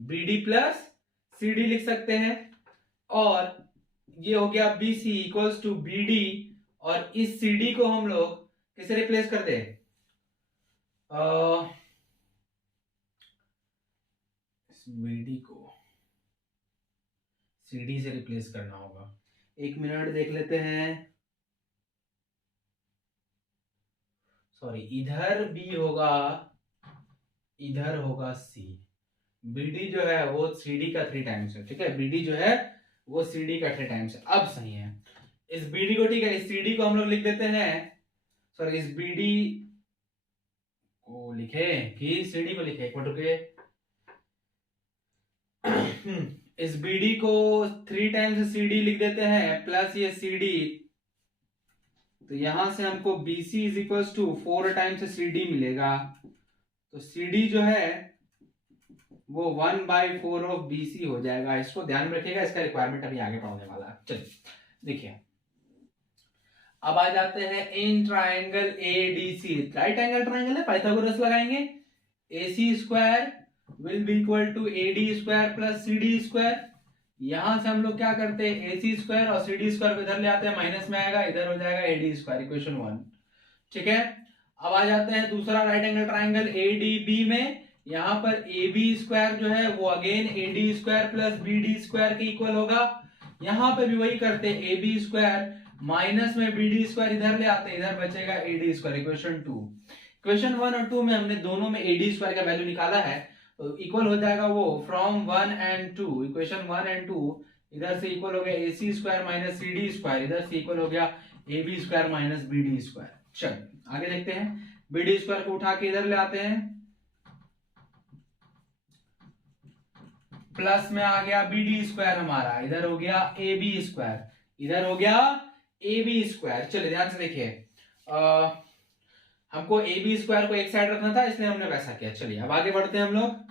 बीडी प्लस सीडी लिख सकते हैं, और ये हो गया BC इक्वल्स टू BD, और इस CD को हम लोग किसे रिप्लेस कर दे? इस BD को CD से रिप्लेस करना होगा। 1 मिनट देख लेते हैं। सॉरी, इधर B होगा, इधर होगा C। BD जो है वो CD का 3 टाइम्स है। ठीक है, BD जो है वो CD का 3 टाइम्स है। अब सही है, इस BD को, ठीक है, इस CD को हम लोग लिख देते हैं, सॉरी इस BD को लिखे कि CD को लिखे, एक मिनट रुकिए। इस BD को 3 टाइम्स CD लिख देते हैं प्लस ये CD, तो यहां से हमको BC is equals to 4 times CD मिलेगा। तो CD जो है वो 1/4 ऑफ BC हो जाएगा। इसको ध्यान में रखिएगा, इसका रिक्वायरमेंट अभी आगे पढ़ने वाला है। चलिए देखिए, अब आ जाते हैं in triangle ADC, right angle triangle है, पाइथागोरस लगाएंगे। AC square will be equal to AD square plus CD square. यहां से हम लोग क्या करते हैं, AC स्क्वायर और CD स्क्वायर को इधर ले आते हैं, माइनस में आएगा, इधर हो जाएगा AD स्क्वायर, इक्वेशन 1। ठीक है, अब आ जाते हैं दूसरा राइट एंगल ट्राइंगल ADB में। यहां पर AB स्क्वायर जो है वो again AD square plus BD square के इक्वल होगा। यहां पे भी वही करते हैं, AB स्क्वायर माइनस में BD स्क्वायर इधर ले आते हैं, इधर बचेगा AD स्क्वायर, इक्वेशन 2। इक्वेशन 1 और 2 में हमने दोनों में AD स्क्वायर का वैल्यू निकाला है, तो इक्वल हो जाएगा वो फ्रॉम 1 and 2, इक्वेशन 1 and 2 इधर से इक्वल हो गया AC square minus CD square, इधर से इक्वल हो गया AB square minus BD square. चलो आगे देखते हैं, BD स्क्वायर को उठा के इधर ले आते हैं, प्लस में आ गया BD स्क्वायर हमारा, इधर हो गया AB स्क्वायर, इधर हो गया AB स्क्वायर। चलिए ध्यान से देखिए, हमको AB स्क्वायर को एक साइड रखना था इसलिए हमने वैसा किया। चलिए अब आगे बढ़ते हैं हम लोग।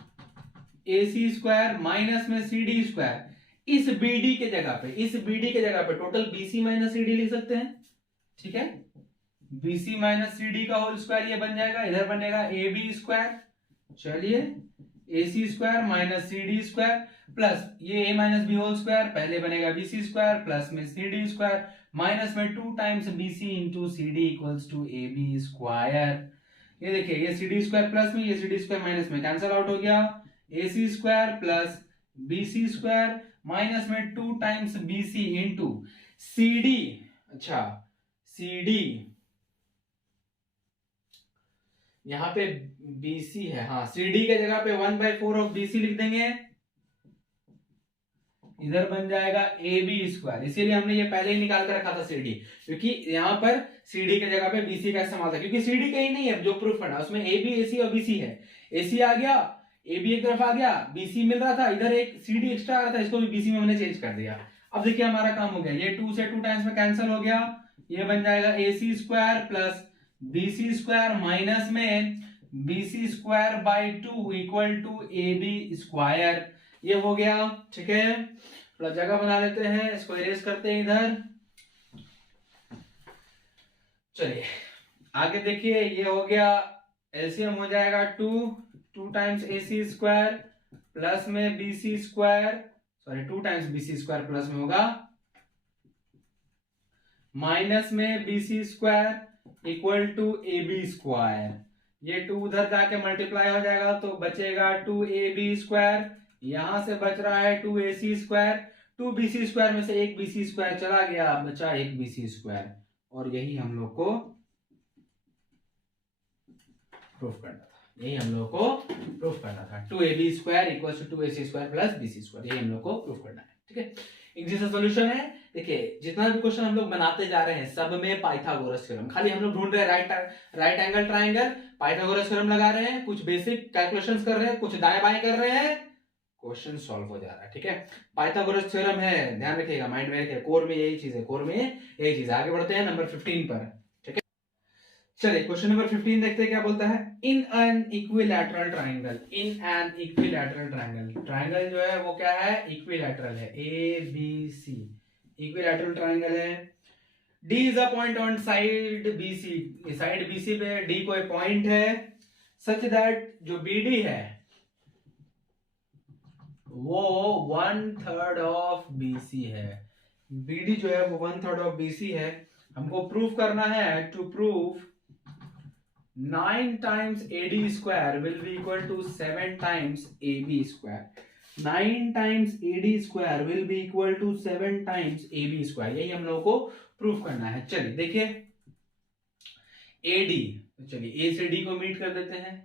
AC स्क्वायर माइनस में CD स्क्वायर, इस बीडी के जगह पे टोटल बीसी माइनस सीडी लिख सकते हैं, ठीक है। बीसी माइनस सीडी का होल स्क्वायर ये बन जाएगा, इधर बनेगा ए बी स्क्वायर, चलिए AC square minus CD square plus ये A minus B whole square, पहले बनेगा BC स्क्वायर प्लस में CD स्क्वायर माइनस में 2 times BC into CD equals to AB square. ये देखिए ये CD स्क्वायर प्लस में, ये CD स्क्वायर माइनस में कैंसिल आउट हो गया, AC square plus BC square minus में 2 टाइम्स BC इंटू CD, अच्छा CD यहां पे BC है, हाँ CD के जगह पे 1/4 ऑफ BC लिख देंगे, इधर बन जाएगा AB स्क्वायर। इसीलिए हमने ये पहले ही निकाल कर रखा था CD, क्योंकि यहाँ पर CD के जगह पे BC का इस्तेमाल था, क्योंकि CD कहीं नहीं है जो प्रूफ करना, उसमें AB AC और BC है। AC आ गया, AB एक तरफ आ गया, BC मिल रहा था, इधर एक CD एक्स्ट्रा आ रहा था, इसको भी BC में हमने चेंज कर दिया। अब देखिए हमारा काम हो गया, ये 2 से 2 टाइम्स में कैंसिल हो गया, ये बन जाएगा AC square plus BC square minus में BC square by 2 equal to AB square, ये हो गया, ठीक है। थोड़ा जगह बना लेते हैं, इसको इरेज करते हैं इधर। चलिए आगे देखिए, ये हो गया, एलसीएम हो जाएगा 2 टाइम्स AC स्क्वायर प्लस में BC square, sorry 2 times BC square plus में होगा माइनस में BC square equal to AB square, ये 2 उधर जाके मल्टीप्लाई हो जाएगा तो बचेगा 2AB स्क्वायर, यहां से बच रहा है 2AC स्क्वायर, 2BC स्क्वायर में से एक BC स्क्वायर चला गया, बचा एक BC स्क्वायर, और यही हम लोग को प्रूफ करना था, यही हम लोग को प्रूफ करना था। 2AB square equals to 2AC square plus BC square, यही हम लोग को प्रूफ करना है, ठीक है। इजी सा सॉल्यूशन है। देखिए जितना भी क्वेश्चन हम लोग बनाते जा रहे हैं सब में पाइथागोरस थ्योरम, खाली हम लोग ढूंढ रहे हैं right angle triangle, Pythagoras theorem लगा रहे हैं, कुछ बेसिक कैलकुलेशंस कर रहे हैं, कुछ दाएं बाएं कर रहे हैं, क्वेश्चन सॉल्व हो जा रहा है, ठीक है। पाइथागोरस थ्योरम है, ध्यान रखिएगा, माइंड में रखिएगा, कोर में यही चीज है, कोर में यही चीज। आगे बढ़ते हैं नंबर 15 पर, ठीक है। चलिए क्वेश्चन नंबर 15 देखते हैं क्या बोलता है। इन an equilateral triangle, in an equilateral triangle, triangle जो है वो क्या है, इक्विलैटरल है, ABC इक्विलैटरल ट्राइंगल है। D is a point on side BC, side BC पे D कोई पॉइंट है, सच दैट जो BD है वो 1/3 ऑफ BC है, BD जो है वो 1/3 ऑफ BC है। हमको प्रूफ करना है, to prove 9 times AD square will be equal to 7 times AB square, 9 times AD square will be equal to 7 times AB square, यही हम लोगों को प्रूफ करना है। चलिए देखिए AD, चलिए A से D को मीट कर देते हैं,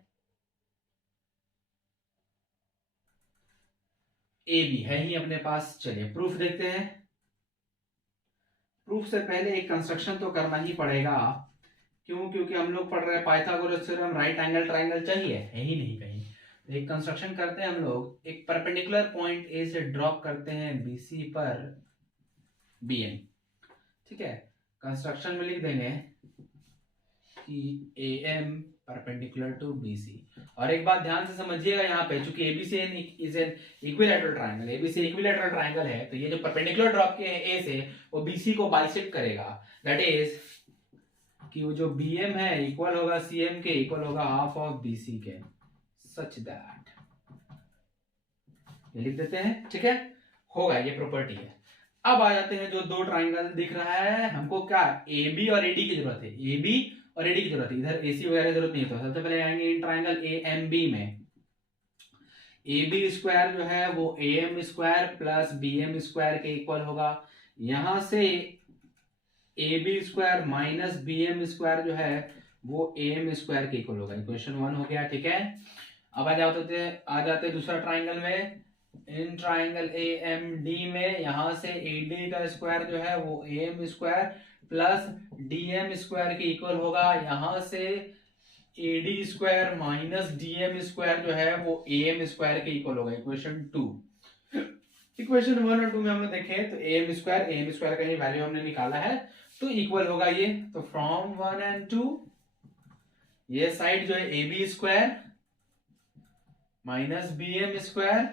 AB है ही अपने पास। चलिए प्रूफ देखते हैं। प्रूफ से पहले एक कंस्ट्रक्शन तो करना ही पड़ेगा, क्यों, क्योंकि हम लोग पढ़ रहे हैं Pythagoras theorem, right angle triangle चाहिए, है ही नहीं कहीं। एक कंस्ट्रक्शन करते हैं हम लोग, एक परपेंडिकुलर पॉइंट A से ड्रॉप करते हैं BC पर BN, ठीक है। कंस्ट्रक्शन में लिख देंगे कि AM परपेंडिकुलर टू BC, और एक बात ध्यान से समझिएगा यहाँ पे, चूंकि ABC is N equilateral triangle, ABC equilateral triangle है, तो ये जो परपेंडिकुलर ड्रॉप के हैं A से, वो BC को बाइसेक्ट करेगा, दैट इज कि वो जो BM है इक्वल होगा CM के, इक्वल होगा हाफ ऑफ BC के, सच दैट, ये लिख देते हैं, ठीक है, होगा, ये प्रॉपर्टी है। अब आ जाते हैं, जो दो ट्राइंगल दिख रहा है हमको, क्या AB और AD की जरूरत है, AB और AD की जरूरत है, इधर AC वगैरह जरूरत नहीं है। तो सबसे पहले आएंगे इन ट्राइंगल AMB में, AB स्क्वायर जो है वो AM square plus BM square के इक्वल होगा, यहां से AB square minus BM square जो है वो AM स्क्वायर के इक्वल होगा। इक्वेशन 1 हो गया, ठीक है। अब आ जाते दूसरा ट्राइंगल में, इन ट्राइंगल AMD में, यहां से AD का स्क्वायर जो है वो AM square plus DM square के इक्वल होगा, यहां से AD square minus DM square जो है वो AM स्क्वायर के इक्वल होगा। इक्वेशन 2, इक्वेशन 1 और 2 में हमने देखे तो AM स्क्वायर का ही वैल्यू हमने निकाला है, तो इक्वल होगा ये। तो फ्रॉम 1 एंड 2 ये साइड जो है AB square minus BM square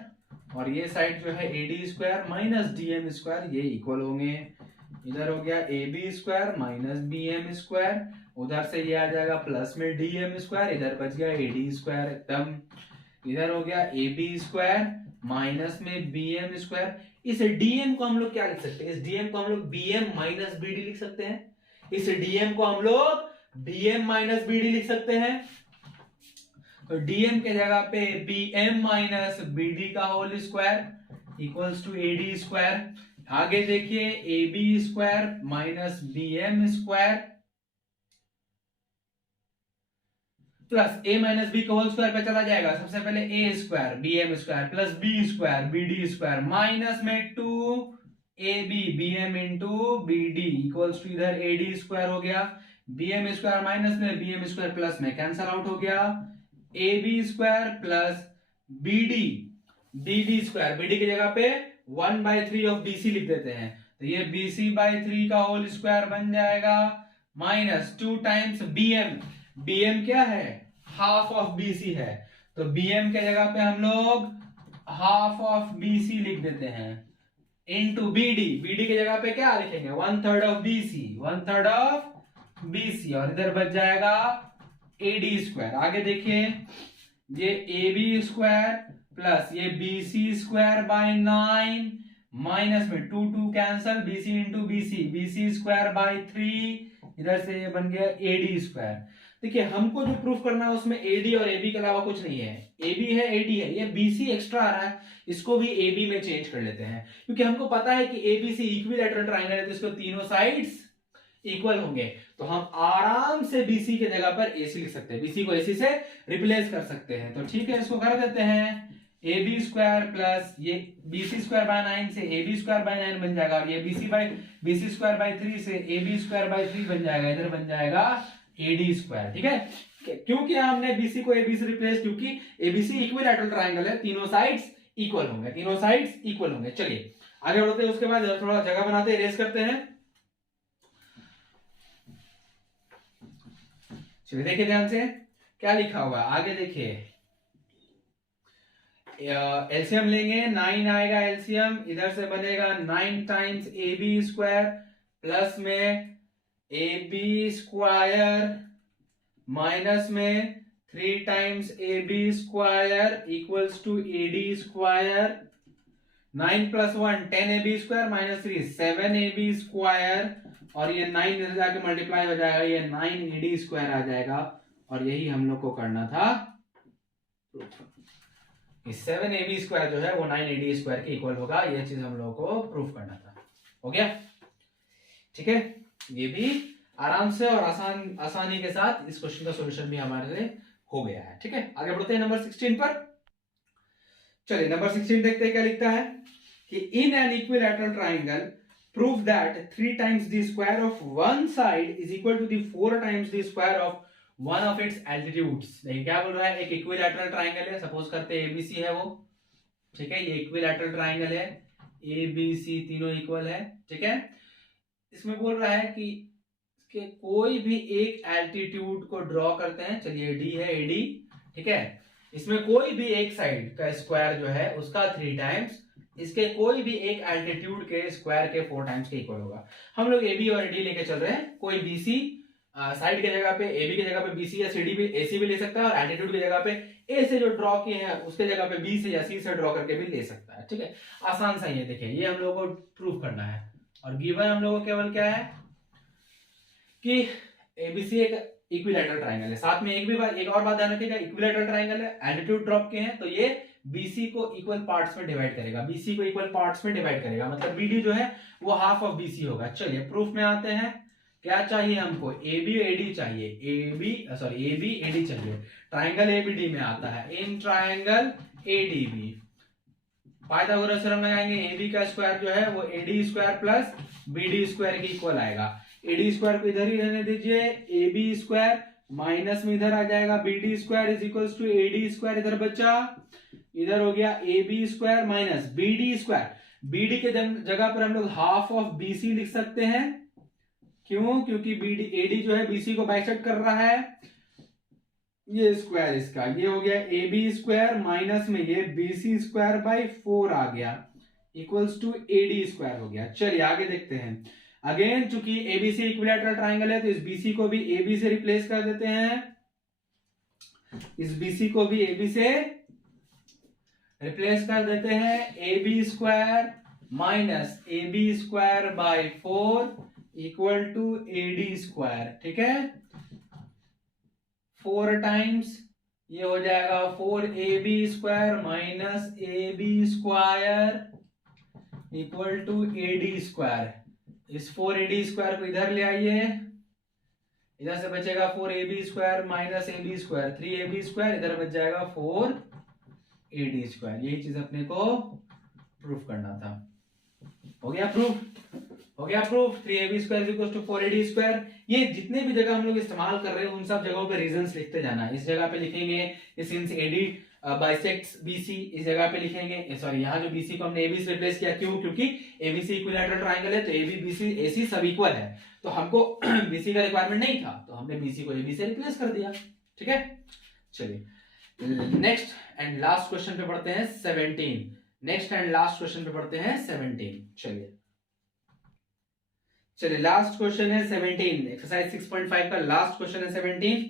और ये साइड जो है AD square minus DM square, ये इक्वल होंगे। इधर हो गया AB square minus BM square, उधर से ये आ जाएगा प्लस में DM स्क्वायर, इधर बच गया AD स्क्वायर एकदम। इधर हो गया AB स्क्वायर माइनस में BM स्क्वायर। इस DM को हम लोग क्या लिख सकते हैं? इस DM को हम लोग BM माइनस BD लिख सकते हैं। इस DM को हम लोग BM माइनस BD लिख सकते हैं। तो DM के जगह पे BM माइनस BD का whole square equals to AD square. आगे देखिए AB square minus BM square plus A minus B का होल स्क्वायर पे चला जाएगा। सबसे पहले A square BM square plus B square BD square minus में 2AB BM into BD equals to इधर AD स्क्वायर हो गया। BM स्क्वायर माइनस में BM स्क्वायर प्लस में कैंसल आउट हो गया। AB square plus BD square, BD की जगह पे 1/3 ऑफ BC लिख देते हैं, तो ये BC/3 का होल स्क्वायर बन जाएगा माइनस 2 टाइम्स BM क्या है? हाफ ऑफ BC है, तो BM के जगह पे हम लोग हाफ ऑफ BC लिख देते हैं इनटू BD की जगह पे क्या लिखेंगे? 1/3 ऑफ BC, 1/3 ऑफ BC, और इधर बच जाएगा AD स्क्वायर। आगे देखिए ये AB स्क्वायर प्लस ये BC स्क्वायर बाय 9 माइनस में 2 cancel, BC into BC square by 3, इधर से ये बन गया AD स्क्वायर। देखिए हमको जो प्रूफ करना है उसमें AD और AB के अलावा कुछ नहीं है। AB है AD है, ये BC एक्स्ट्रा आ रहा है, इसको भी AB में चेंज कर लेते हैं, क्योंकि हमको पता है कि ABC इक्विलैटरल ट्रायंगल है, तो इसको तीनों साइड्स इक्वल होंगे, तो हम आराम से BC के जगह पर AC लिख सकते हैं, BC को AC से रिप्लेस कर सकते हैं। तो ठीक है, इसको कर देते हैं AB स्क्वायर प्लस ये BC स्क्वायर बाय 9 से AB स्क्वायर बाय 9 बन जाएगा, और ये BC स्क्वायर बाय 3 से AB स्क्वायर बाय 3 बन जाएगा, इधर बन जाएगा AD स्क्वायर। ठीक है, क्यों किया हमने BC को AB से रिप्लेस? क्योंकि ABC इक्विलैटरल ट्रायंगल है, तीनों साइड्स इक्वल होंगे, तीनों साइड्स इक्वल होंगे। चलिए आगे बढ़ते हैं, उसके बाद थोड़ा जगह बनाते हैं, इरेज करते हैं। चलिए देखिए ध्यान से क्या लिखा हुआ है, आगे देखिए एलसीएम लेंगे, 9 आएगा एलसीएम, इधर से बनेगा 9 टाइम्स AB स्क्वायर प्लस में AB स्क्वायर माइनस में 3 times AB square equals to AD square. 9 plus 1 10AB square minus 3 7AB square, और ये 9 इधर जाके मल्टीप्लाई हो जाएगा, ये 9AD स्क्वायर आ जाएगा, और यही हम लोग को करना था। 7AB स्क्वायर जो है वो 9AD स्क्वायर के इक्वल होगा, ये चीज हम लोगों को प्रूफ करना था। हो गया? ठीक है, ये भी आराम से और आसानी के साथ इस क्वेश्चन का सॉल्यूशन भी हमारे लिए हो गया है। ठीक है, आगे बढ़ते हैं नंबर 16 पर। चलिए नंबर 16 देखते हैं क्या लिखता है कि in an equilateral triangle prove that 3 times the square of one side is equal to the 4 times the square of one of its altitudes. देखिए क्या बोल रहा है, एक इक्विलैटरल ट्रायंगल है, सपोज करते हैं ABC है वो, ठीक है, ये इक्विलैटरल ट्रायंगल है, ABC तीनों इक्वल है, ठीक है। इसमें बोल रहा है कि इसके कोई भी एक एल्टीट्यूड को ड्रॉ करते हैं, चलिए D है AD, ठीक है, इसमें कोई भी एक साइड का स्क्वायर जो है उसका 3 टाइम्स इसके कोई भी एक एल्टीट्यूड के स्क्वायर के 4 टाइम्स के इक्वल होगा। हम लोग AB और AD लेके चल रहे हैं, कोई BC साइड के जगह पे AB की जगह पे BC या CD भी AC भी ले सकता है, और एल्टीट्यूड की जगह पे A से जो ड्रॉ किए हैं उसके जगह पे B से या C से ड्रॉ करके भी ले सकता है। ठीक है, आसान सा ही है। देखिए ये हम लोगों को प्रूफ करना है, और गिवन हम लोगों को केवल क्या है कि ABC एक इक्विलैटरल ट्रायंगल है। साथ में एक और बात ध्यान रखिएगा, इक्विलैटरल ट्रायंगल है, एल्टीट्यूड ड्रॉप किए हैं, तो ये BC को इक्वल पार्ट्स में डिवाइड करेगा, BC को इक्वल पार्ट्स में डिवाइड करेगा, मतलब BD जो है वो हाफ ऑफ BC होगा। चलिए प्रूफ में आते हैं, क्या चाहिए हमको? AB AD चाहिए, AB AD चाहिए, ट्रायंगल ABD में आता है, in triangle ADB Pythagoras theorem लगाएंगे, AB का स्क्वायर जो है वो AD square plus BD square के इक्वल आएगा। AD स्क्वायर को इधर ही रहने दीजिए, AB स्क्वायर माइनस में इधर आ जाएगा, BD square is equals to AD square, इधर बचा, इधर हो गया AB square minus BD square. BD के जगह पर हम लोग हाफ ऑफ BC लिख सकते हैं, क्यों? क्योंकि AD जो है BC को बाइसेक्ट कर रहा है, ये स्क्वायर इसका, ये हो गया ए बी स्क्वायर माइनस में ये बी सी स्क्वायर बाई 4 आ गया equals to A D square हो गया। चलिए आगे देखते हैं। अगेन चूंकि एबीसी इक्विलैटरल ट्राइंगल है तो इस बीसी को भी ए बी से रिप्लेस कर देते हैं, इस बीसी को भी ए बी से रिप्लेस कर देते हैं। A B square minus A B square by 4 equal to A D square. ठीक है, 4 टाइम्स ये हो जाएगा 4ab square minus A B square equal to A D square. इस 4ad स्क्वायर को इधर ले आइए, इधर से बचेगा 4ab square minus A B square, 3ab square, इधर बच जाएगा 4ad स्क्वायर। यही चीज अपने को प्रूफ करना था। हो गया प्रूफ, हो गया proof. 3ab square equal to 4ad square. ये जितने भी जगह हम लोग इस्तेमाल कर रहे हैं उन सब जगहों पे रीजंस लिखते जाना। इस जगह पे लिखेंगे सिंस एडी बाइसेक्ट्स बीसी, इस जगह पे लिखेंगे सॉरी यहाँ जो बीसी को हमने एबी से रिप्लेस किया, क्यों? क्योंकि एबीसी इक्विलैटरल ट्रायंगल है तो एबी बीसी एसी सब इक्वल है, तो हमको बीसी का रिक्वायरमेंट नहीं था तो हमने बीसी को एबी से रिप्लेस कर दिया। ठीक है, चलिए नेक्स्ट एंड लास्ट क्वेश्चन पे पढ़ते हैं 17। नेक्स्ट एंड लास्ट क्वेश्चन पे पढ़ते हैं 17। चलिए लास्ट क्वेश्चन है 17, एक्सरसाइज 6.5 का लास्ट क्वेश्चन है 17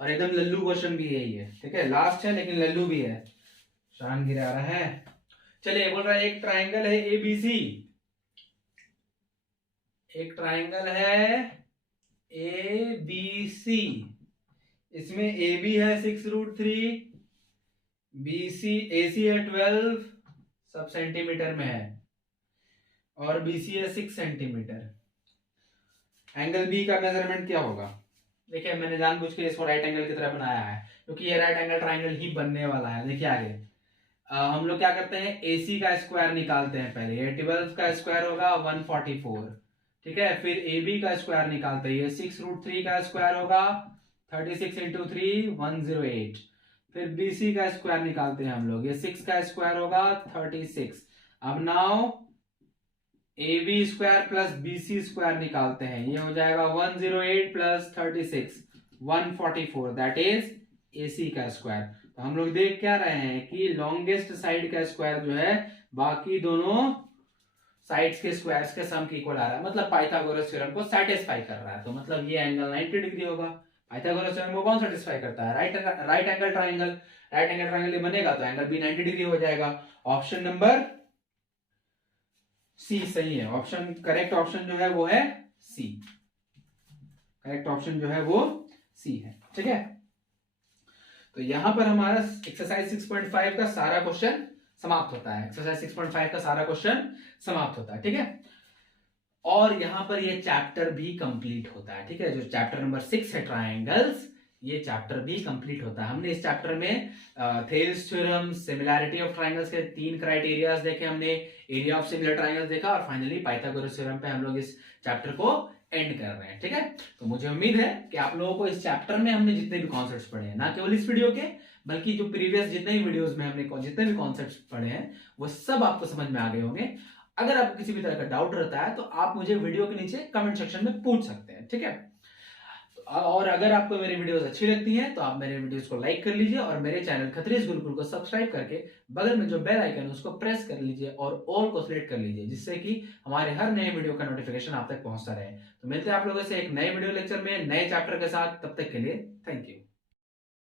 और एकदम लल्लू क्वेश्चन भी है ये। ठीक है, लास्ट है लेकिन लल्लू भी है, शान गिरा रहा है। चलिए बोल रहा है एक ट्राइंगल है एबीसी, एक ट्राइंगल है एबीसी, इसमें ए बी है 6√3, बीसी एसी है 12 सब सेंटीमीटर में है और बीसी है 6 सेंटीमीटर। एंगल बी का मेजरमेंट क्या होगा? देखिए मैंने जानबूझ के इसको राइट एंगल की तरह बनाया है क्योंकि ये राइट एंगल ट्राइंगल ही बनने वाला है। देखिए आगे हम लोग क्या करते हैं, AC का स्क्वायर निकालते हैं पहले। ये 12 का स्क्वायर होगा 144, ठीक है। फिर AB का स्क्वायर निकालते हैं, ये 6√3 का स्क्वायर होगा 36 इंटू 3 108। फिर BC का स्क्वायर निकालते हैं हम लोग, ये 6 का स्क्वायर होगा 36। अब now AB square plus BC square निकालते हैं, ये हो जाएगा 108 प्लस 36 144, दैट इज AC का स्क्वायर। तो हम लोग देख क्या रहे हैं कि लॉन्गेस्ट साइड का स्क्वायर जो है बाकी दोनों साइड्स के स्क्वायर्स के सम के इक्वल आ रहा है, मतलब पाइथागोरस थ्योरम को सेटिस्फाई कर रहा है। तो मतलब ये एंगल 90 डिग्री होगा। पाइथागोरस थ्योरम को कौन सेटिस्फाई करता है? Right angle triangle. Right angle triangle ये बनेगा तो एंगल भी 90 डिग्री हो जाएगा। ऑप्शन नंबर सी सही है। ऑप्शन करेक्ट ऑप्शन जो है वो है सी। करेक्ट ऑप्शन जो है वो सी है। ठीक है, तो यहां पर हमारा एक्सरसाइज 6.5 का सारा क्वेश्चन समाप्त होता है। एक्सरसाइज 6.5 का सारा क्वेश्चन समाप्त होता है। ठीक है, और यहां पर ये चैप्टर भी कंप्लीट होता है। ठीक है, जो चैप्टर नंबर 6 है ट्रायंगल्स, ये चैप्टर भी कंप्लीट होता है। हमने इस चैप्टर में Thales theorem, similarity of triangles के 3 क्राइटेरियाज देखे, हमने एरिया ऑफ सिमिलर ट्रायंगल्स देखा और फाइनली पाइथागोरस थ्योरम पे हम लोग इस चैप्टर को एंड कर रहे हैं। ठीक है, तो मुझे उम्मीद है कि आप लोगों को इस चैप्टर में हमने जितने भी कॉन्सेप्ट्स पढ़े हैं, ना केवल इस वीडियो के बल्कि जो प्रीवियस जितने भी वीडियोस में हमने जितने भी कॉन्सेप्ट्स पढ़े हैं वो सब आपको समझ में आ गए होंगे। अगर आपको किसी भी तरह का डाउट रहता है तो आप मुझे वीडियो के नीचे कमेंट सेक्शन में पूछ सकते हैं। ठीक है, और अगर आपको मेरी वीडियोस अच्छी लगती हैं तो आप मेरे वीडियोस को लाइक कर लीजिए और मेरे चैनल खत्रीज गुरुकुल को सब्सक्राइब करके बगल में जो बेल आइकन है उसको प्रेस कर लीजिए और ऑल को सिलेक्ट कर लीजिए, जिससे कि हमारे हर नए वीडियो का नोटिफिकेशन आप तक पहुंचता रहे। तो मिलते हैं आप लोगों से एक नए वीडियो लेक्चर में नए चैप्टर के साथ। तब तक के लिए थैंक यू।